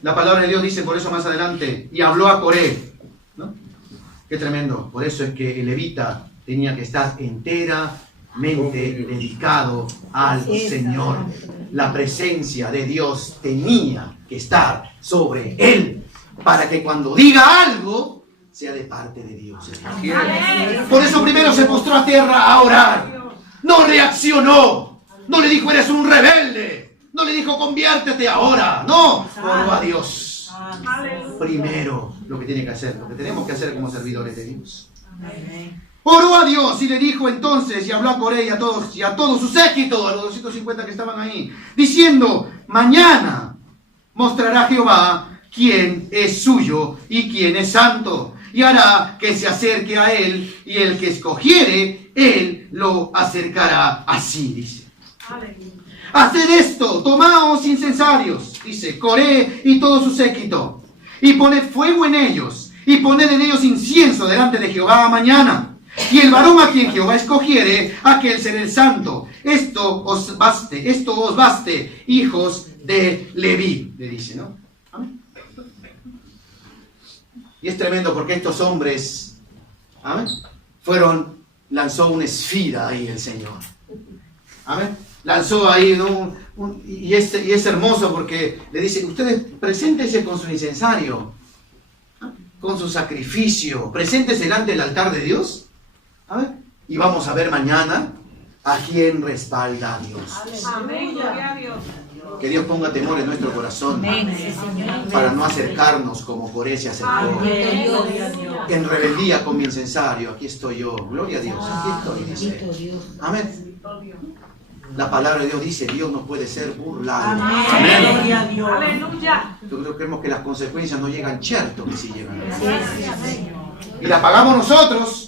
La palabra de Dios dice por eso más adelante, y habló a Coré, ¿no? Qué tremendo. Por eso es que el levita tenía que estar enteramente dedicado al Señor. La presencia de Dios tenía que estar sobre él, para que cuando diga algo, sea de parte de Dios. Por eso primero se postró a tierra a orar. No reaccionó. No le dijo, eres un rebelde. No le dijo, conviértete ahora. No, oró a Dios. Primero, lo que tiene que hacer, lo que tenemos que hacer como servidores de Dios. Oró a Dios y le dijo entonces, y habló a Coré y a todo su séquito, a los 250 que estaban ahí, diciendo, mañana mostrará Jehová quién es suyo y quién es santo, y hará que se acerque a él, y el que escogiere, él lo acercará así, dice. Haced esto, tomaos incensarios, dice, Coré y todo su séquito, y poned fuego en ellos, y poned en ellos incienso delante de Jehová mañana. Y el varón a quien Jehová escogiere, aquel será el santo. Esto os baste, hijos de Leví, le dice, ¿no? ¿Amén? Y es tremendo porque estos hombres, ¿amén?, lanzó una esfida ahí el Señor. ¿Amén? Lanzó ahí, ¿no? Y es hermoso porque le dice, ustedes preséntense con su incensario, con su sacrificio, preséntense delante del altar de Dios. ¿Amén? Y vamos a ver mañana a quién respalda a Dios. Amén. Gloria a Dios. Que Dios ponga temor en nuestro corazón para no acercarnos como Coré se acercó. En rebeldía con mi incensario, aquí estoy yo. Gloria a Dios, aquí estoy, dice. Amén. La palabra de Dios dice, Dios no puede ser burlado. Amén. Gloria a Dios. Aleluya. Nosotros creemos que las consecuencias no llegan, cierto que sí llegan. Y la pagamos nosotros.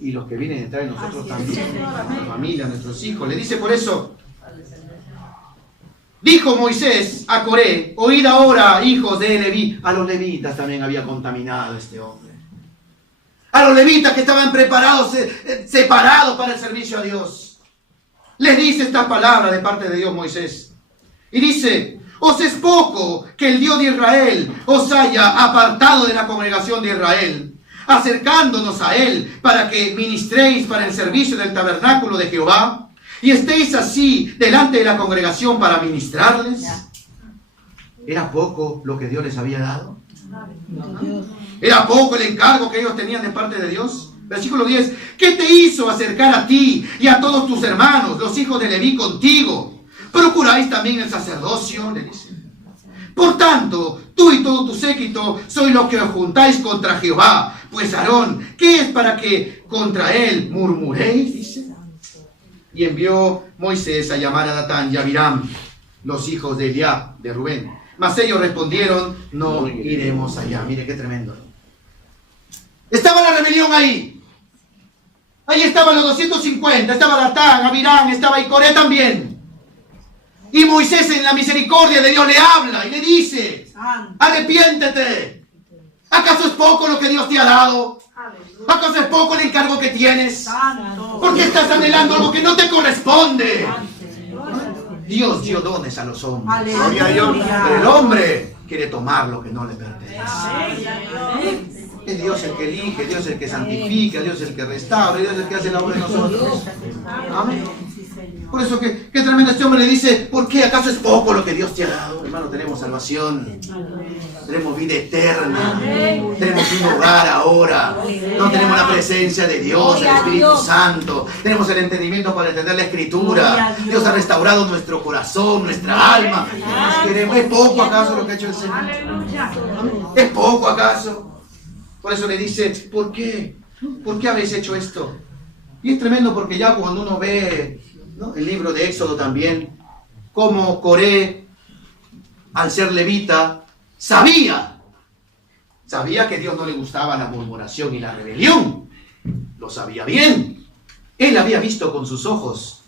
Y los que vienen detrás de nosotros también, nuestra familia, nuestros hijos. Le dice por eso, dijo Moisés a Coré, oíd ahora, hijos de Leví. A los levitas también había contaminado este hombre. A los levitas que estaban preparados, separados para el servicio a Dios. Les dice esta palabra de parte de Dios Moisés. Y dice, os es poco que el Dios de Israel os haya apartado de la congregación de Israel, acercándonos a él para que ministréis para el servicio del tabernáculo de Jehová, y estéis así delante de la congregación para ministrarles. ¿Era poco lo que Dios les había dado? ¿Era poco el encargo que ellos tenían de parte de Dios? Versículo 10. ¿Qué te hizo acercar a ti y a todos tus hermanos, los hijos de Leví, contigo? ¿Procuráis también el sacerdocio? Le dice. Por tanto, tú y todo tu séquito sois los que os juntáis contra Jehová. Pues Aarón, ¿qué es para que contra él murmuréis? Dice. Y envió Moisés a llamar a Datán y a Abiram, los hijos de Eliab, de Rubén. Mas ellos respondieron, no iremos allá. Mire qué tremendo. Estaba la rebelión ahí. Ahí estaban los 250. Estaba Datán, Abiram, estaba Coré también. Y Moisés, en la misericordia de Dios, le habla y le dice, arrepiéntete. ¿Acaso es poco lo que Dios te ha dado? ¿Acaso es poco el encargo que tienes? ¿Por qué estás anhelando algo que no te corresponde? Dios dio dones a los hombres. Gloria a Dios. Pero el hombre quiere tomar lo que no le pertenece. Es Dios el que elige, Dios el que santifica, Dios el que restaura, Dios el que hace la obra de nosotros. Amén. Por eso que tremendo este hombre le dice, ¿por qué acaso es poco lo que Dios te ha dado? Hermano, tenemos salvación, tenemos vida eterna, tenemos un hogar ahora, no tenemos la presencia de Dios, el Espíritu Santo, tenemos el entendimiento para entender la Escritura, Dios ha restaurado nuestro corazón, nuestra alma. ¿Es poco acaso lo que ha hecho el Señor? ¿Es poco acaso? Por eso le dice, ¿por qué? ¿Por qué habéis hecho esto? Y es tremendo porque ya cuando uno ve, ¿no?, el libro de Éxodo también, como Coré, al ser levita, sabía que Dios no le gustaba la murmuración y la rebelión. Lo sabía bien. Él había visto con sus ojos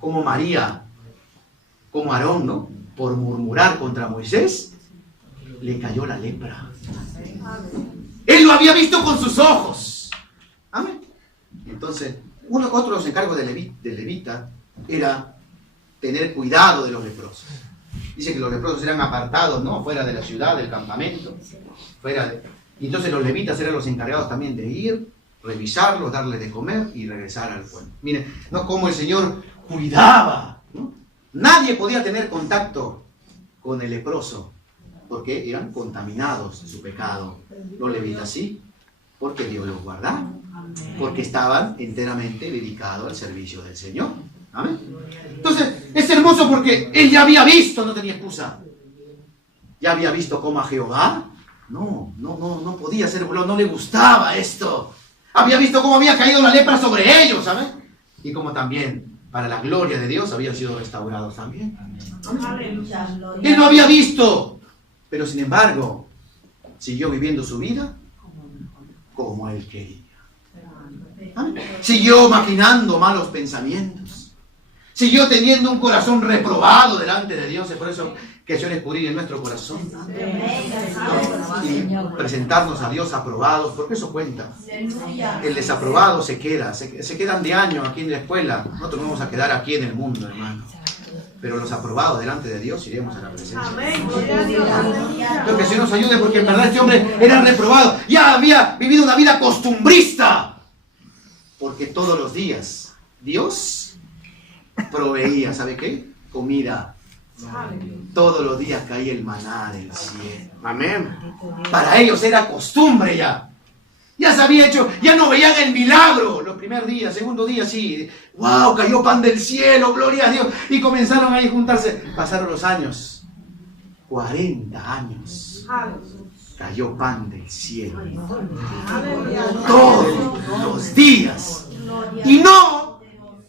como María, como Aarón, ¿no?, por murmurar contra Moisés, le cayó la lepra. Él lo había visto con sus ojos. Amén. Entonces, otro de los encargos de levita era tener cuidado de los leprosos. Dice que los leprosos eran apartados, ¿no?, fuera de la ciudad, del campamento. Y entonces los levitas eran los encargados también de ir, revisarlos, darles de comer y regresar al pueblo. Miren, ¿no?, como el Señor cuidaba, ¿no? Nadie podía tener contacto con el leproso, porque eran contaminados de su pecado. Los levitas sí, porque Dios los guardaba, porque estaban enteramente dedicados al servicio del Señor. Amén. Entonces, es hermoso porque él ya había visto, no tenía excusa. Ya había visto cómo a Jehová, no podía ser burlón, no le gustaba esto. Había visto cómo había caído la lepra sobre ellos, ¿sabes? Y como también, para la gloria de Dios, habían sido restaurados también. Amén. Él lo había visto, pero sin embargo, siguió viviendo su vida como él quería. ¿Amén? Siguió maquinando malos pensamientos. Siguió teniendo un corazón reprobado delante de Dios. Es por eso que el Señor escudriña en nuestro corazón. Y presentarnos a Dios aprobados, porque eso cuenta. El desaprobado se quedan de año aquí en la escuela. Nosotros vamos a quedar aquí en el mundo, hermano. Pero los aprobados delante de Dios iremos a la presencia. Amén. Creo que el Señor nos ayude, porque en verdad este hombre era reprobado. Ya había vivido una vida costumbrista. Porque todos los días Dios proveía, ¿sabe qué? Comida. Todos los días caía el maná del cielo. Amén. Para ellos era costumbre ya. Ya se había hecho, ya no veían el milagro. Los primeros días, segundo día, sí. ¡Wow! Cayó pan del cielo, gloria a Dios. Y comenzaron ahí a juntarse. Pasaron los años. 40 años. Cayó pan del cielo. Todos los días. Y no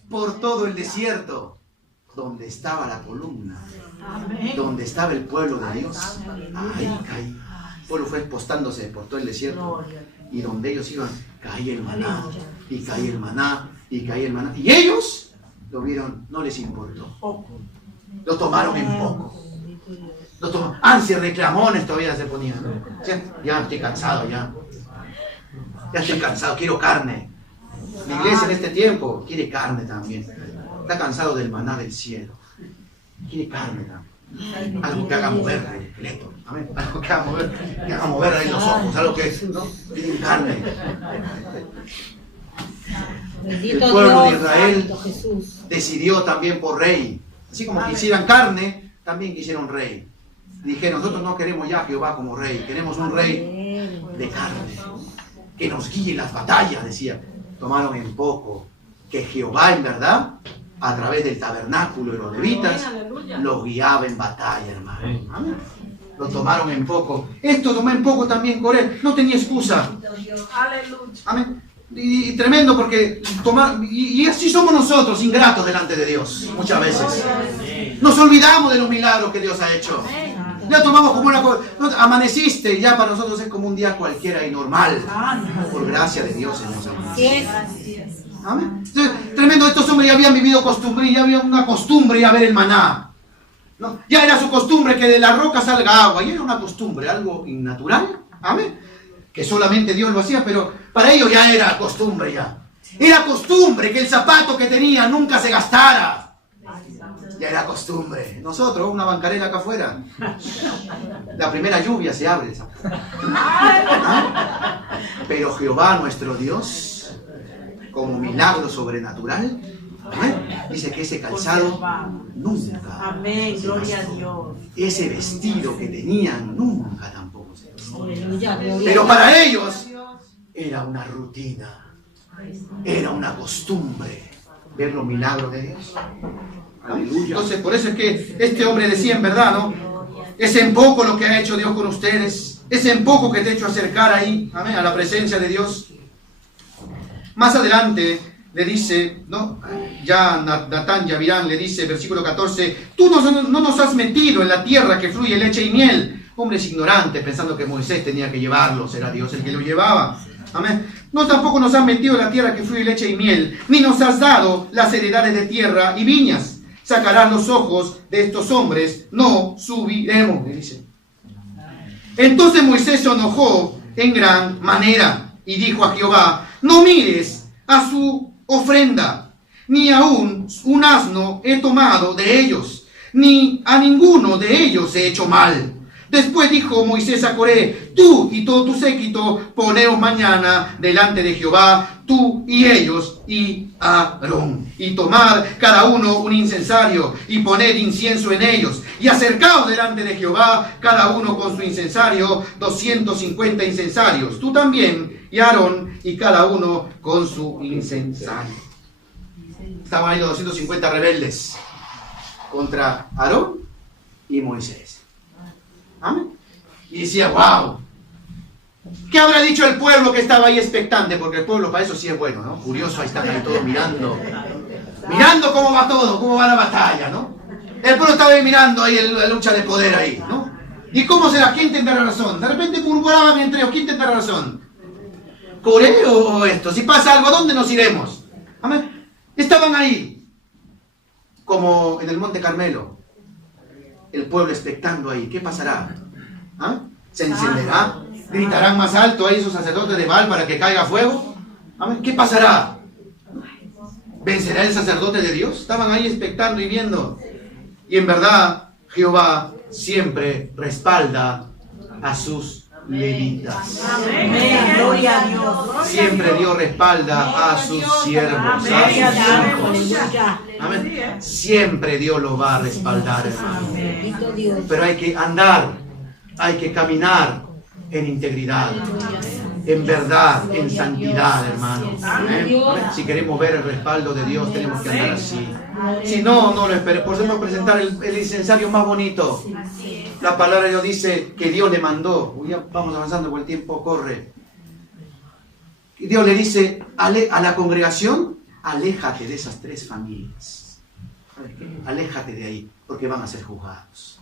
por todo el desierto, donde estaba la columna, donde estaba el pueblo de Dios. Ahí caía. El pueblo fue postándose por todo el desierto. Y donde ellos iban, caía el maná, y caía el maná, y caía el maná. Y ellos lo vieron, no les importó. Lo tomaron en poco. Ansias, reclamones todavía se ponían, ¿no? Ya estoy cansado, ya estoy cansado, quiero carne. La iglesia en este tiempo quiere carne también. Está cansado del maná del cielo. Quiere carne también. Algo que haga mover el esqueleto. Amén. Algo que haga mover ahí los ojos. Algo que, ¿no?, quiere carne. El pueblo de Israel decidió también por rey. Así como quisieran carne, también quisieron rey. Dijeron, nosotros no queremos ya a Jehová como rey, queremos un rey de carne, que nos guíe en las batallas, decía. Tomaron en poco que Jehová, en verdad, a través del tabernáculo de los levitas, los guiaba en batalla, hermano. Amén. Lo tomaron en poco. Esto tomó en poco también Coré. No tenía excusa. Aleluya. Amén. Y tremendo porque y así somos nosotros, ingratos delante de Dios, muchas veces. Nos olvidamos de los milagros que Dios ha hecho. Ya tomamos como una cosa. Amaneciste y ya para nosotros es como un día cualquiera y normal. Por gracia de Dios, hermanos. Amén. Entonces, tremendo, estos hombres ya habían vivido costumbre, ya había una costumbre ya ver el maná. ¿No? Ya era su costumbre que de la roca salga agua, y era una costumbre, algo innatural, amén, que solamente Dios lo hacía, pero para ellos ya era costumbre ya. Era costumbre que el zapato que tenía nunca se gastara. Ya era costumbre. Nosotros, una bancarela acá afuera, la primera lluvia se abre el zapato. ¿Ah? Pero Jehová nuestro Dios, como milagro sobrenatural, ¿eh? Dice que ese calzado nunca. Amén, gloria a Dios. Ese vestido que tenían nunca tampoco se gastó. Pero para ellos era una rutina, era una costumbre ver los milagros de Dios. Aleluya. Entonces, por eso es que este hombre decía en verdad, ¿no? Es en poco lo que ha hecho Dios con ustedes, es en poco que te ha hecho acercar ahí, amén, a la presencia de Dios. Más adelante le dice, ¿no? Ya Natán Yavirán le dice, versículo 14, tú no nos has metido en la tierra que fluye leche y miel. Hombres ignorantes, pensando que Moisés tenía que llevarlos, era Dios el que lo llevaba. Amén. No, tampoco nos has metido en la tierra que fluye leche y miel, ni nos has dado las heredades de tierra y viñas. Sacarás los ojos de estos hombres, no subiremos, le dice. Entonces Moisés se enojó en gran manera y dijo a Jehová, no mires a su ofrenda, ni aún un asno he tomado de ellos, ni a ninguno de ellos he hecho mal. Después dijo Moisés a Coré, tú y todo tu séquito, poneos mañana delante de Jehová, tú y ellos y Aarón, y tomad cada uno un incensario, y poned incienso en ellos, y acercaos delante de Jehová, cada uno con su incensario, 250 incensarios, tú también, y Aarón, y cada uno con su incensario. Estaban ahí los 250 rebeldes contra Aarón y Moisés. Amén. Y decía, wow, ¿qué habrá dicho el pueblo que estaba ahí expectante? Porque el pueblo para eso sí es bueno, ¿no? Curioso, ahí están ahí todos mirando cómo va todo, cómo va la batalla, ¿no? El pueblo estaba ahí mirando ahí la lucha de poder ahí, ¿no? ¿Y cómo será? ¿Quién tendrá razón? De repente murmuraban entre ellos, ¿quién tendrá razón? ¿Coré o esto? Si pasa algo, ¿a dónde nos iremos? Amén. Estaban ahí, como en el Monte Carmelo. El pueblo expectando ahí, ¿qué pasará? ¿Ah? ¿Se encenderá? ¿Gritarán más alto ahí esos sacerdotes de Baal para que caiga fuego? ¿Amén? ¿Qué pasará? ¿Vencerá el sacerdote de Dios? Estaban ahí expectando y viendo. Y en verdad, Jehová siempre respalda a sus levitas. Amén, gloria a Dios. Siempre Dios respalda a sus siervos, a sus hijos. Amén. Siempre Dios los va a respaldar, hermano. Pero hay que andar, hay que caminar en integridad, en verdad, en santidad, hermano. Amén. Si queremos ver el respaldo de Dios, tenemos que andar así. Si no, no lo esperemos. Podemos presentar el incensario más bonito. La palabra de Dios dice que Dios le mandó. Ya vamos avanzando porque el tiempo corre. Y Dios le dice a la congregación, aléjate de esas tres familias. Aléjate de ahí, porque van a ser juzgados.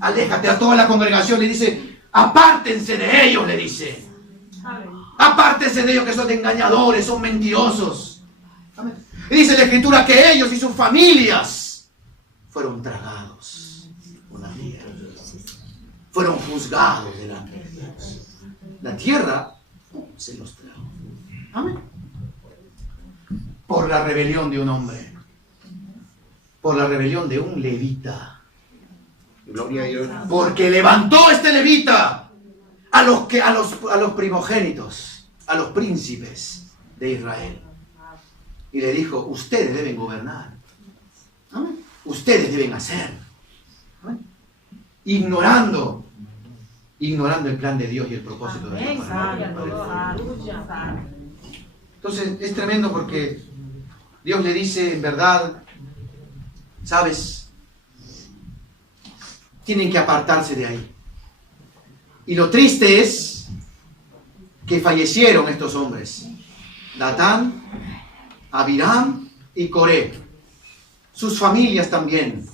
Aléjate a toda la congregación, le dice, apártense de ellos, le dice. Apártense de ellos que son engañadores, son mentirosos. Amén. Y dice la Escritura que ellos y sus familias fueron tragados por la tierra. Fueron juzgados delante de Dios. La tierra se los trajo. Amén. Por la rebelión de un hombre. Por la rebelión de un levita. Gloria a Dios. Porque levantó este levita a los primogénitos, a los príncipes de Israel. Y le dijo, ustedes deben gobernar. ¿Amén? Ustedes deben hacer. ¿Amén? Ignorando ignorando el plan de Dios y el propósito de Dios. Entonces es tremendo porque Dios le dice, en verdad, ¿sabes? Tienen que apartarse de ahí. Y lo triste es que fallecieron estos hombres. Datán, Abiram y Coré. Sus familias también.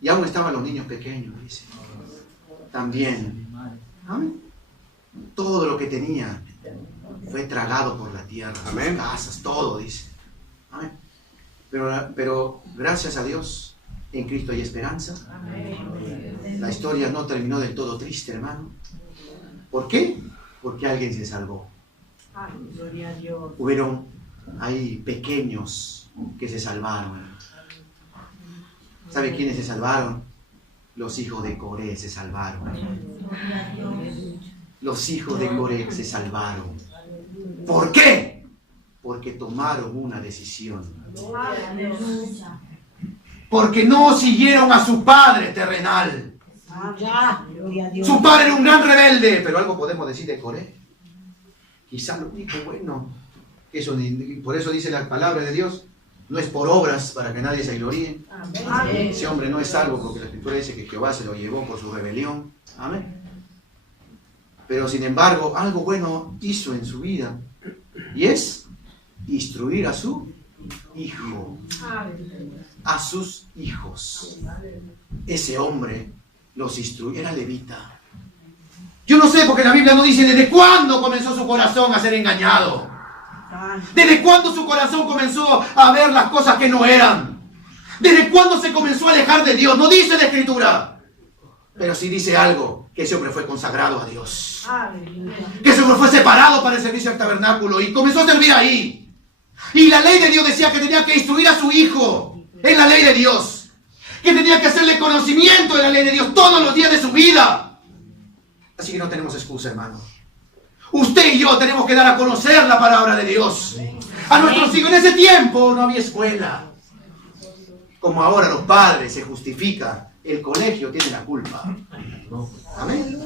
Y aún estaban los niños pequeños, dice. También. ¿Amén? Todo lo que tenía fue tragado por la tierra. Amén. Sus casas, todo, dice. Amén. Pero gracias a Dios, en Cristo hay esperanza. Amén. La historia no terminó del todo triste, hermano. ¿Por qué? Porque alguien se salvó. Gloria a Dios. Hubieron ahí pequeños que se salvaron. ¿Sabe quiénes se salvaron? Los hijos de Coré se salvaron. Los hijos de Coré se salvaron. ¿Por qué? Porque tomaron una decisión. Porque no siguieron a su padre terrenal. Su padre era un gran rebelde. Pero algo podemos decir de Coré. Quizá lo único bueno. Por eso dice la palabra de Dios. No es por obras para que nadie se gloríe. Amén. Ese hombre no es salvo porque la Escritura dice que Jehová se lo llevó por su rebelión. Amén. Pero sin embargo, algo bueno hizo en su vida. Y es instruir a su hijo. A sus hijos. Ese hombre los instruyó. Era levita. Yo no sé porque la Biblia no dice desde cuándo comenzó su corazón a ser engañado. ¿Desde cuándo su corazón comenzó a ver las cosas que no eran? ¿Desde cuándo se comenzó a alejar de Dios? No dice la Escritura. Pero sí dice algo, que ese hombre fue consagrado a Dios. Que ese hombre fue separado para el servicio al tabernáculo y comenzó a servir ahí. Y la ley de Dios decía que tenía que instruir a su hijo en la ley de Dios. Que tenía que hacerle conocimiento de la ley de Dios todos los días de su vida. Así que no tenemos excusa, hermano. Usted y yo tenemos que dar a conocer la palabra de Dios a nuestros hijos. En ese tiempo no había escuela. Como ahora los padres se justifican, el colegio tiene la culpa. Amén.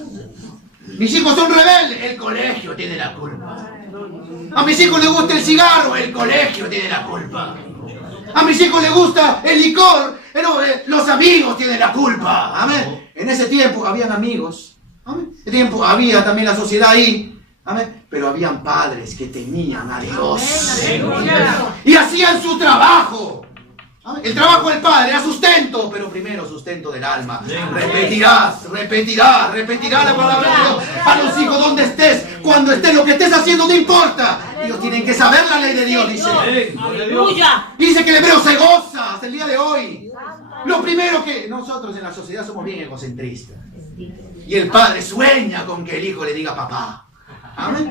Mis hijos son rebeldes, el colegio tiene la culpa. A mis hijos les gusta el cigarro, el colegio tiene la culpa. A mis hijos les gusta el licor, los amigos tienen la culpa. Amén. En ese tiempo habían amigos. Amén. En ese tiempo había también la sociedad ahí. Amén. Pero habían padres que temían a Dios. Y hacían su trabajo. Amén. El trabajo del padre era sustento, pero primero sustento del alma. Repetirás la palabra de Dios a los hijos donde estés. Cuando estés, lo que estés haciendo no importa. Ellos tienen que saber la ley de Dios, dice. Dice que el hebreo se goza hasta el día de hoy. Lo primero que nosotros en la sociedad somos bien egocentristas. Y el padre sueña con que el hijo le diga papá. Amén.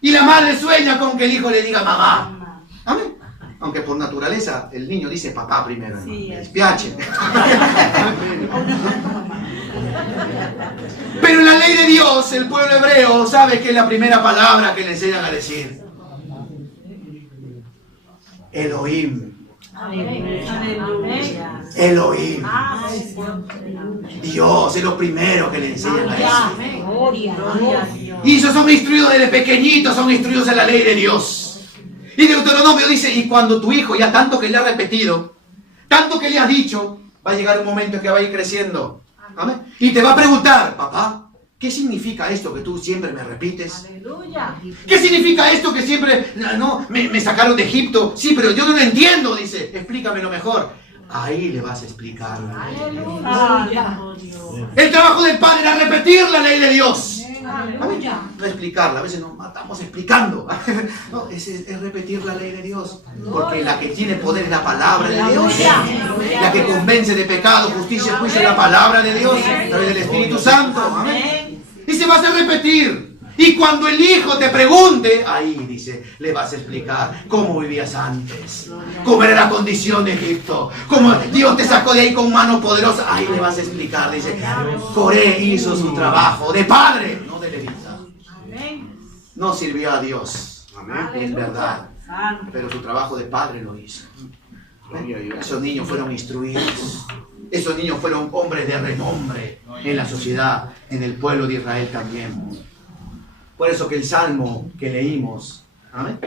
Y la madre sueña con que el hijo le diga mamá. Amén. Aunque por naturaleza el niño dice papá primero. Sí, despiache. Pero en la ley de Dios, el pueblo hebreo sabe que es la primera palabra que le enseñan a decir. Elohim. Elohim. Dios es lo primero que le enseñan a decir. Y ellos son instruidos desde pequeñitos, son instruidos en la ley de Dios. Y Deuteronomio dice, y cuando tu hijo ya tanto que le ha repetido, tanto que le has dicho, va a llegar un momento en que va a ir creciendo. ¿Amén? Y te va a preguntar, papá, ¿qué significa esto que tú siempre me repites? Aleluya. ¿Qué significa esto que siempre me sacaron de Egipto? Sí, pero yo no lo entiendo, dice. Explícamelo mejor. Ahí le vas a explicar. Aleluya. El trabajo del padre era repetir la ley de Dios. Aleluya. No explicarla, a veces nos matamos explicando. No, es repetir la ley de Dios. Porque la que tiene poder es la palabra de Dios. La que convence de pecado, justicia y juicio es la palabra de Dios a través del Espíritu Santo. Amén. Y se va a hacer repetir. Y cuando el hijo te pregunte, ahí dice, le vas a explicar cómo vivías antes, cómo era la condición de Egipto, cómo Dios te sacó de ahí con mano poderosa. Ahí le vas a explicar, dice, Coré hizo su trabajo de padre, no de levita. No sirvió a Dios, es verdad, pero su trabajo de padre lo hizo. Esos niños fueron instruidos. Esos niños fueron hombres de renombre en la sociedad, en el pueblo de Israel también. Por eso que el salmo que leímos, ¿amén?,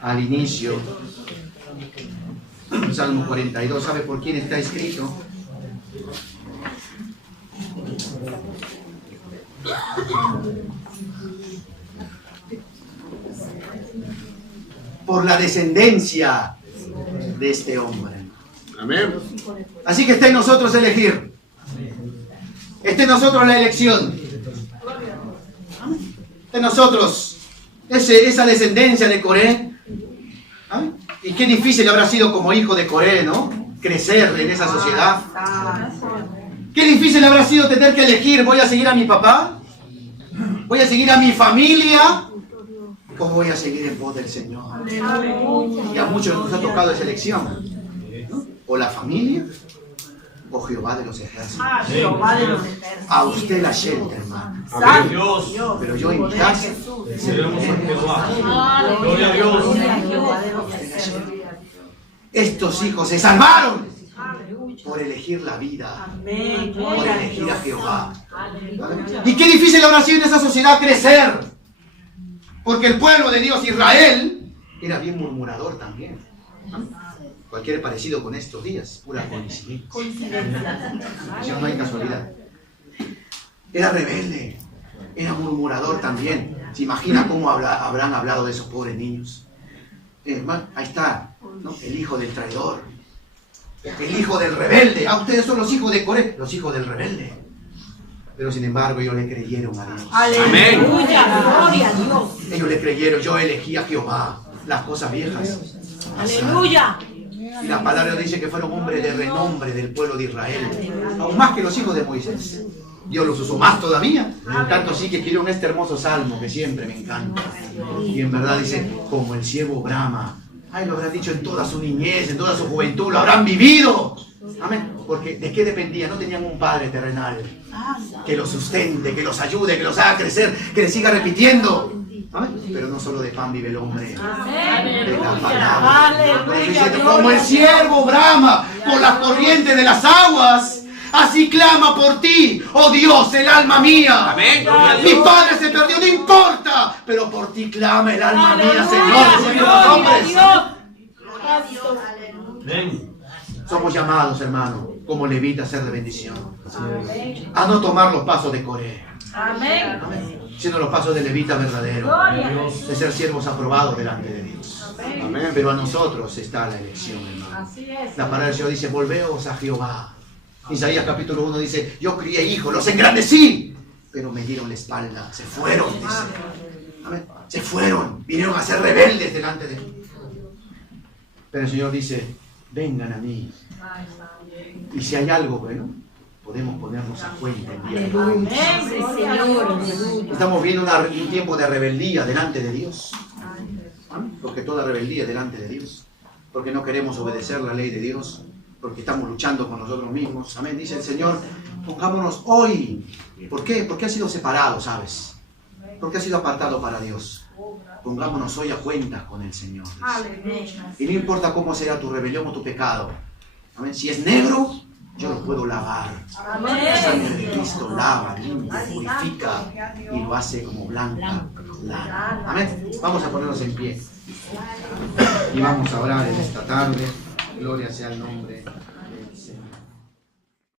al inicio, el Salmo 42, ¿sabe por quién está escrito? Por la descendencia de este hombre. Amén. Así que está en nosotros elegir. Está en nosotros la elección. Está en nosotros esa descendencia de Coré. ¿Amén? Y qué difícil habrá sido como hijo de Coré, ¿no? Crecer en esa sociedad. Qué difícil habrá sido tener que elegir, ¿voy a seguir a mi papá? ¿Voy a seguir a mi familia? ¿O voy a seguir en pos del Señor? Y a muchos nos ha tocado esa elección, ¿no? O la familia, o Jehová de los ejércitos. A usted la shelter, hermano. Pero yo en mi casa serviré a Jehová. Gloria a Dios. Estos hijos se salvaron por elegir la vida, por elegir a Jehová. Y qué difícil habrá sido en esa sociedad crecer, porque el pueblo de Dios, Israel, era bien murmurador también. Cualquier parecido con estos días, pura coincidencia. No hay casualidad. Era rebelde, era murmurador también. ¿Se imagina cómo habrán hablado de esos pobres niños? Hermano, ahí está, ¿no?, el hijo del traidor, el hijo del rebelde. Ah, ustedes son los hijos de Coré, los hijos del rebelde. Pero sin embargo ellos le creyeron a Dios. Amén. Gloria a Dios. Ellos le creyeron, yo elegí a Jehová, las cosas viejas. Aleluya. Y la palabra dice que fueron hombres de renombre del pueblo de Israel, aún más que los hijos de Moisés. Dios los usó más todavía. Tanto sí que quiero este hermoso salmo que siempre me encanta. Y en verdad dice, como el siervo brama. Ay, lo habrán dicho en toda su niñez, en toda su juventud, lo habrán vivido. Amén. Porque ¿de qué dependía? No tenían un padre terrenal que los sustente, que los ayude, que los haga crecer, que les siga repitiendo. Amén. Pero no solo de pan vive el hombre, de la palabra. Dice, como el siervo brama por las corrientes de las aguas, así clama por ti, oh Dios, el alma mía. Amén. Mi padre se perdió, no importa, pero por ti clama el alma mía, Señor. Los hombres. Somos llamados, hermano, como levitas, a ser de bendición. A no tomar los pasos de Coré. Amén. Sino los pasos de levita verdadero. De ser siervos aprobados delante de Dios. Amén. Pero a nosotros está la elección, hermano. La palabra del Señor dice, volveos a Jehová. Isaías capítulo 1 dice, yo crié hijos, los engrandecí, pero me dieron la espalda, se fueron, dice. Amén. Se fueron, vinieron a ser rebeldes delante de mí. Pero el Señor dice, vengan a mí. Y si hay algo bueno, podemos ponernos a cuenta el día de hoy. Estamos viendo un tiempo de rebeldía delante de Dios. ¿Amén? Porque toda rebeldía es delante de Dios. Porque no queremos obedecer la ley de Dios. Porque estamos luchando con nosotros mismos. Amén. Dice el Señor, pongámonos hoy. ¿Por qué? Porque ha sido separado, ¿sabes? Porque ha sido apartado para Dios. Pongámonos hoy a cuentas con el Señor. Y no importa cómo sea tu rebelión o tu pecado. Amén. Si es negro, yo lo puedo lavar. La sangre de Cristo lava, limpia, purifica y lo hace como blanca lana. Amén. Vamos a ponernos en pie. Y vamos a orar en esta tarde. Gloria sea el nombre